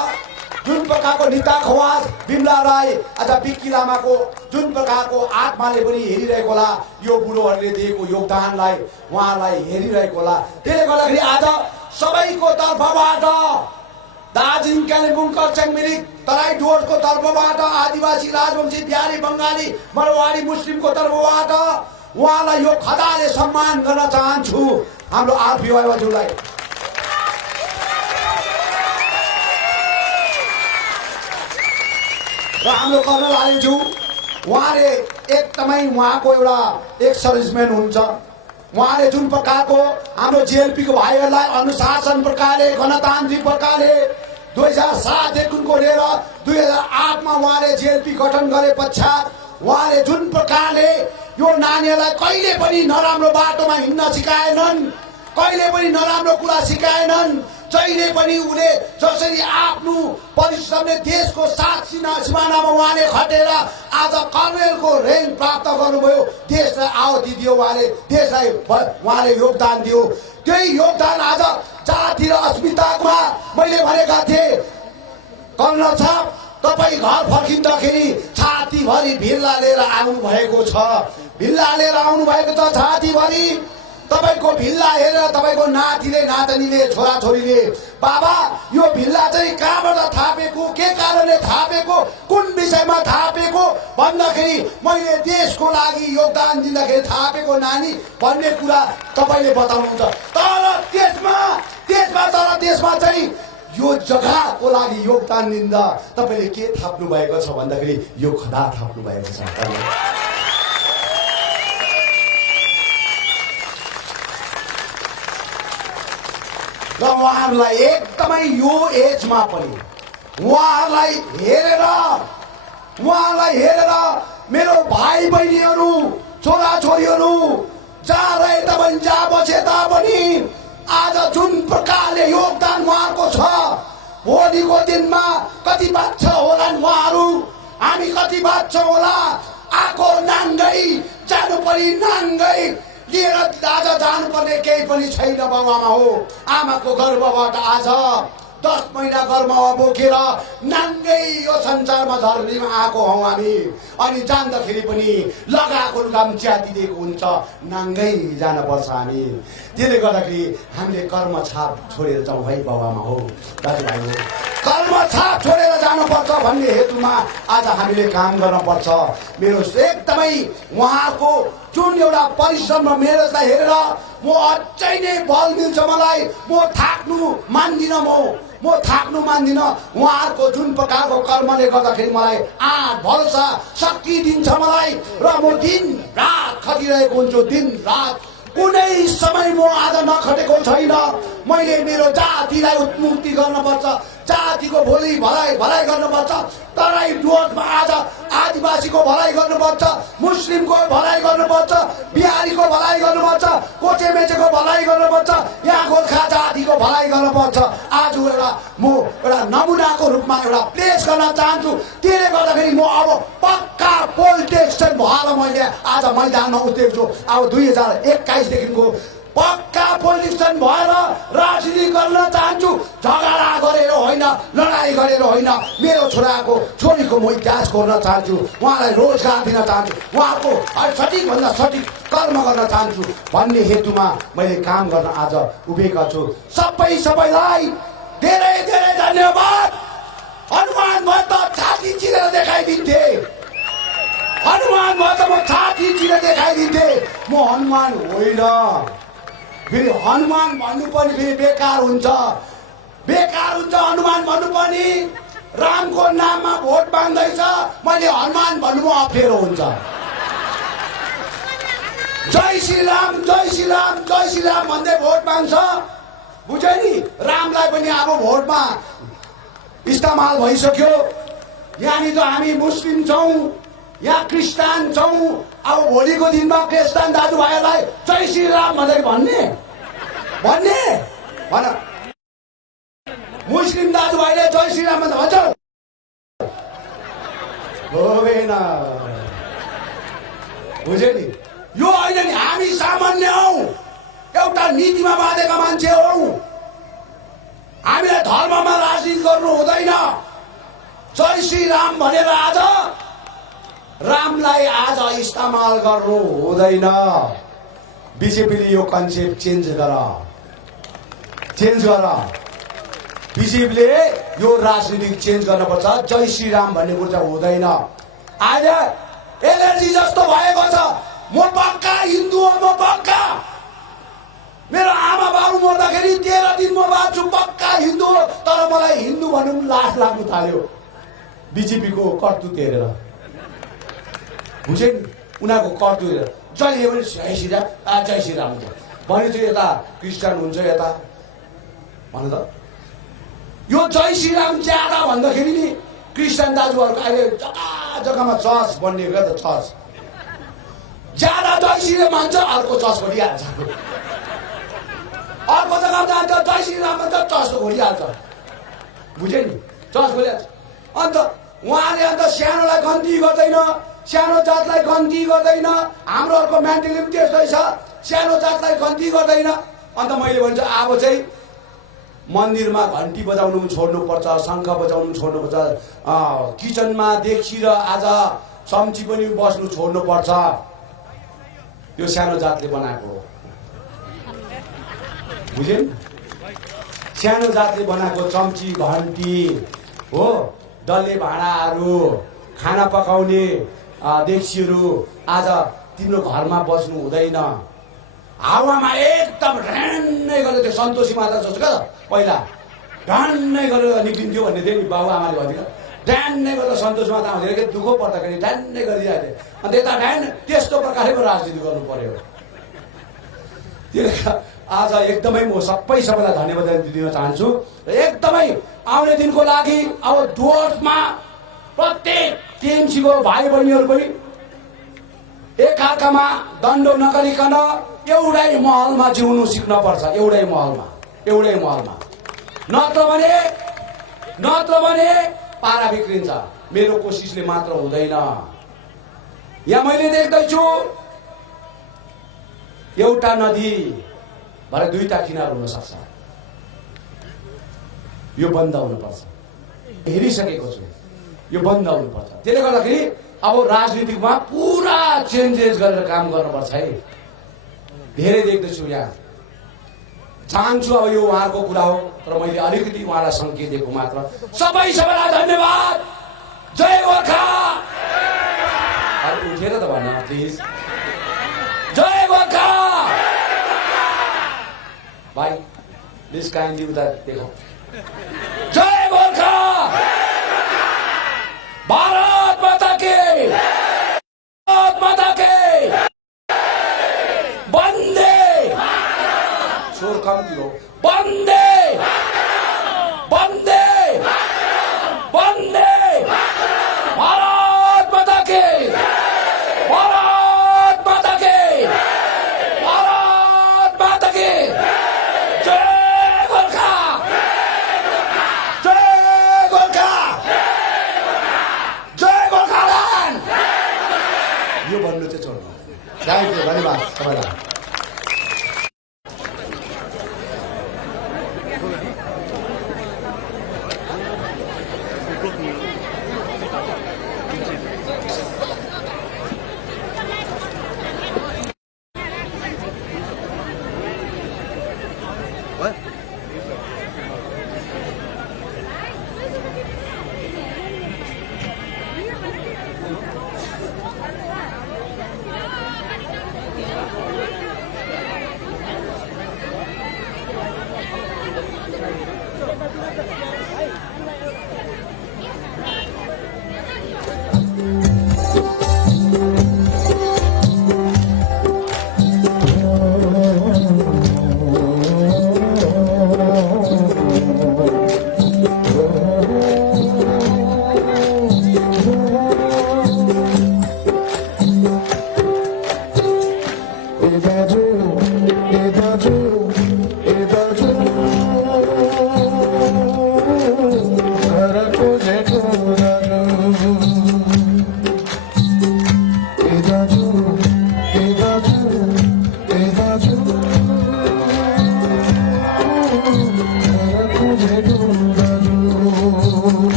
जुन प्रकारको निता खवास, बिमला राई, आज बिक्की लामाको जुन प्रकारको आत्माले पनि हेरिरहेको होला, यो बुढोहरूले दिएको योगदानलाई उहाँलाई हेरिरहेको होला। त्यसले गर्दाखेरि आज सबैको तर्फबाट, दार्जिलिङ, कालिम्पोङ, खरसाङ, मिरिक, तराई डुवर्सको तर्फबाट, आदिवासी, राजवंशी, बिहारी, बङ्गाली, मरवाडी, मुस्लिमको तर्फबाट उहाँलाई यो खदाले सम्मान गर्न चाहन्छु। हाम्रो आरपिवाई बाजुलाई र हाम्रो कर्नल आलेज्यू, उहाँले एकदमै उहाँको एउटा एक सर्भिसम्यान हुन्छ। उहाँले जुन प्रकारको हाम्रो जेएलपीको भाइहरूलाई अनुशासन प्रकारले, गणतान्त्रिक प्रकारले 2007 देखिको लिएर 2008 मा उहाँले जेएलपी गठन गरे पश्चात उहाँले जुन प्रकारले यो नानीहरूलाई कहिले पनि नराम्रो बाटोमा हिँड्न सिकाएनन्, कहिले पनि नराम्रो कुरा सिकाएनन्। जहिले पनि उले जसरी आफ्नो परिश्रमले देशको सात सिमानामा उहाँले खटेर आज कर्नेलको र्याङ्क प्राप्त गर्नुभयो, देशलाई आहुति दियो, उहाँले देशलाई उहाँले योगदान दियो। त्यही योगदान आज जाति र अस्मितामा मैले भनेका थिएँ, कर्नल साहब तपाईँ घर फर्किँदाखेरि छातीभरि भिल्ला लिएर आउनु भएको छ, भिल्ला लिएर आउनु भएको छ छातीभरि। तपाईको भिल्ला हेरेर तपाईको नातिले, नातनीले, छोराछोरीले बाबा यो भिल्ला चाहिँ कहाँबाट थापेको, के कारणले थापेको, कुन विषयमा थापेको भन्दाखेरि मैले देशको लागि योगदान दिँदाखेरि थापेको नानी भन्ने कुरा तपाईले बताउनुहुन्छ। तर त्यसमा चाहिँ यो जग्गाको लागि योगदान दिँदा तपाईले के थाप्नु भएको छ भन्दाखेरि यो खदा थाप्नु भएको छ। र उहाँहरूलाई एकदमै यो एजमा पनि उहाँहरूलाई हेरेर मेरो भाइ बहिनीहरू, छोराछोरीहरू जहाँ रहे तापनि, जहाँ बसे तापनि आज जुन प्रकारले योगदान उहाँको छ, भोलिको दिनमा कति बाँच्छ होला उहाँहरू, हामी कति बाँच्छ होला। आएको नाङ्गै जानु परि नाङ्गै लिएर आज जानुपर्ने केही पनि छैन। बाबामा हो, आमाको गर्भबाट आज 10 महिना गर्भमा बोकेर नाङ्गै यो संसारमा धर्मीमा आएको हौ हामी। अनि जान्दाखेरि पनि लगाएको लुगाम च्यातिदिएको हुन्छ, नाङ्गै जानुपर्छ हामी। त्यसले गर्दाखेरि हामीले कर्म छाप छोडेर जाउँ है बाबामा हो, दाजुभाइ हो, कर्म छाप छोडेर जानुपर्छ भन्ने हेतुमा आज हामीले काम गर्नुपर्छ। मेरो एकदमै उहाँको जुन एउटा परिश्रम र मेहनतलाई हेरेर म अझै नै बल मिल्छ मलाई। म थाक्नु मान्दिनँ। उहाँहरूको जुन प्रकारको कर्मले गर्दाखेरि मलाई भरोसा शक्ति दिन्छ मलाई। र म दिन रात खटिरहेको हुन्छु, दिन रात कुनै समय म आज नखटेको छैन। मैले मेरो जातिलाई उत्मुक्ति गर्नुपर्छ, जाति जातिको भोलि भलाइ गर्नुपर्छ। तराई डुवर्समा आज आदिवासीको भलाइ गर्नुपर्छ, मुस्लिमको भलाइ गर्नुपर्छ, बिहारीको भलाइ गर्नुपर्छ, कोचेमेचेको भलाइ गर्नुपर्छ, यहाँ गोर्खा जातिको भलाइ गर्नुपर्छ। आज म एउटा नमुनाको रूपमा एउटा प्लेस गर्न चाहन्छु। त्यसले गर्दाखेरि म अब पक्का पोलिटिक्सन भएर मैले आज मैदानमा उत्रेको छु। अब 2021देखिको पक्का पोलिटिक्सन भएर राजनीति गर्न चाहन्छु। झगडा गरेर होइन, लडाइँ गरेर होइन, मेरो छोरीको म इतिहास गर्न चाहन्छु, उहाँलाई रोजगार दिन चाहन्छु, उहाँको सठिकभन्दा सठिक कर्म गर्न चाहन्छु भन्ने हेतुमा मैले काम गर्न आज उभिएका छु। सबैलाई धेरै धेरै धन्यवाद। हनुमान भयो त छाती चिरेर देखाइदिन्थे, हनुमान भयो त म छाती चिरेर देखाइदिन्थे। म हनुमान होइन। फेरि हनुमान भन्नु पनि फेरि बेकार हुन्छ हनुमान भन्नु पनि। रामको नाममा भोट माग्दैछ, मैले हनुमान भन्नु अप्ठ्यारो हुन्छ। जय श्री राम जय श्री राम जय श्री राम भन्दै भोट माग्छ, बुझ्यो नि। रामलाई पनि अब भोटमा इस्तेमाल भइसक्यो। यहाँनिर हामी मुस्लिम छौँ, यहाँ क्रिस्चियन छौँ। अब भोलिको दिनमा क्रिस्चियन दाजुभाइहरूलाई जय श्री राम भनेर भन्ने भन। मुस्लिम दाजुभाइले जय श्री राम भन्छ होवेन, बुझ्यो नि। यो होइन नि, हामी सामान्य हौ, एउटा नीतिमा बाँधेका मान्छे हौ। हामीलाई धर्ममा राजनीति गर्नु हुँदैन। जय श्री राम भनेर आज रामलाई आज इस्तेमाल गर्नु हुँदैन। बिजेपीले यो कन्सेप्ट चेन्ज गर। बिजेपीले यो राजनीति चेन्ज गर्नुपर्छ। जय श्री राम भन्ने कुरा हुँदैन। अहिले एलर्जी जस्तो भएको छ। म पक्का हिन्दू हो, म पक्का। मेरो आमा बाबु मर्दाखेरि 13 दिन म बाँच्छु, पक्का हिन्दू हो। तर मलाई हिन्दू भन्नु लाज लाग्नु थाल्यो बिजेपीको कर्तुत हेरेर, बुझ्यो नि। उनीहरूको कर्तुत हेरेर जहिले पनि जय श्री राम हुन्छ भने चाहिँ यता क्रिस्चियन हुन्छ यता भन्नु त। यो जय श्री राम ज्यादा भन्दाखेरि नि क्रिस्चियन दाजुहरूको अहिले जग्गा जग्गामा चर्च बनिएको त चर्च ज्यादा जय श्री राम भन्छ, अर्को चर्च खोलिहाल्छ। अर्को जग्गामा जान्छ जय श्री राम भन्छ, चर्च खोलिहाल्छ, बुझ्यो नि। चर्च खोलिहाल्छ। अन्त उहाँले अन्त सानोलाई गन्ती गर्दैन, सानो जातलाई गन्ती गर्दैन। हाम्रोहरूको मेन्टालिटी पनि त्यस्तै छ, सानो जातलाई गन्ती गर्दैन। अन्त मैले भन्छु अब चाहिँ मन्दिरमा घन्टी बजाउनु पनि छोड्नुपर्छ, शङ्ख बजाउनु पनि छोड्नुपर्छ, किचनमा देख्सी र आज चम्ची पनि बस्नु छोड्नुपर्छ। यो सानो जातले बनाएको हो, बुझ्यो नि। सानो जातले बनाएको चम्ची घन्टी हो, डल्ले भाँडाहरू, खाना पकाउने देख्सीहरू आज तिम्रो घरमा बस्नु हुँदैन। हावामा एकदम ढ्यान्नै गरेर त्यो सन्तोषी माता जस्तो क्या पहिला ढ्यान्नै गरेर निक्लिन्थ्यो भन्ने थियो नि बाबु आमाले भन्थ्यो। ढ्यान्नै गरेर सन्तोष माता आउँथ्यो कि दुःख पर्दाखेरि ढ्यान्नै गरिरहेको थियो। अन्त यता ढ्यान त्यस्तो प्रकारले राजनीति गर्नु पर्यो। त्यसले आज एकदमै म सबैलाई धन्यवाद दिन चाहन्छु। एकदमै आउने दिनको लागि अब डुवर्समा प्रत्येक टिएमसीको भाइ बहिनीहरू पनि एकअर्कामा दण्ड नगरिकन एउटै महलमा जिउनु सिक्न पर्छ। एउटै महलमा नत्र भने पारा बिग्रिन्छ। मेरो कोसिसले मात्र हुँदैन। यहाँ मैले देख्दैछु एउटा नदी भरे दुईटा किनार हुन सक्छ। यो बन्द हुनुपर्छ। हेरिसकेको छु, यो बन्द हुनुपर्छ। त्यसले गर्दाखेरि अब राजनीतिमा पुरा चेन्जेस गरेर काम गर्नुपर्छ है। धेरै देख्दैछु यहाँ। चाहन्छु अब यो उहाँको कुरा हो, तर मैले अलिकति उहाँलाई सङ्केत दिएको मात्र। सबैलाई धन्यवाद। जय गोर्खा। उठेर त भन्न प्लिज। जय गोर्खा। भाइ प्लिज काइन्डली उता देखो। जय गोर्खा। भारत माता के, भारत माता के। वन्दे। स्वर कम दियो। वन्दे वन्दे। थ्याङ्क यू, धन्यवाद सबैलाई।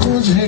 तुझे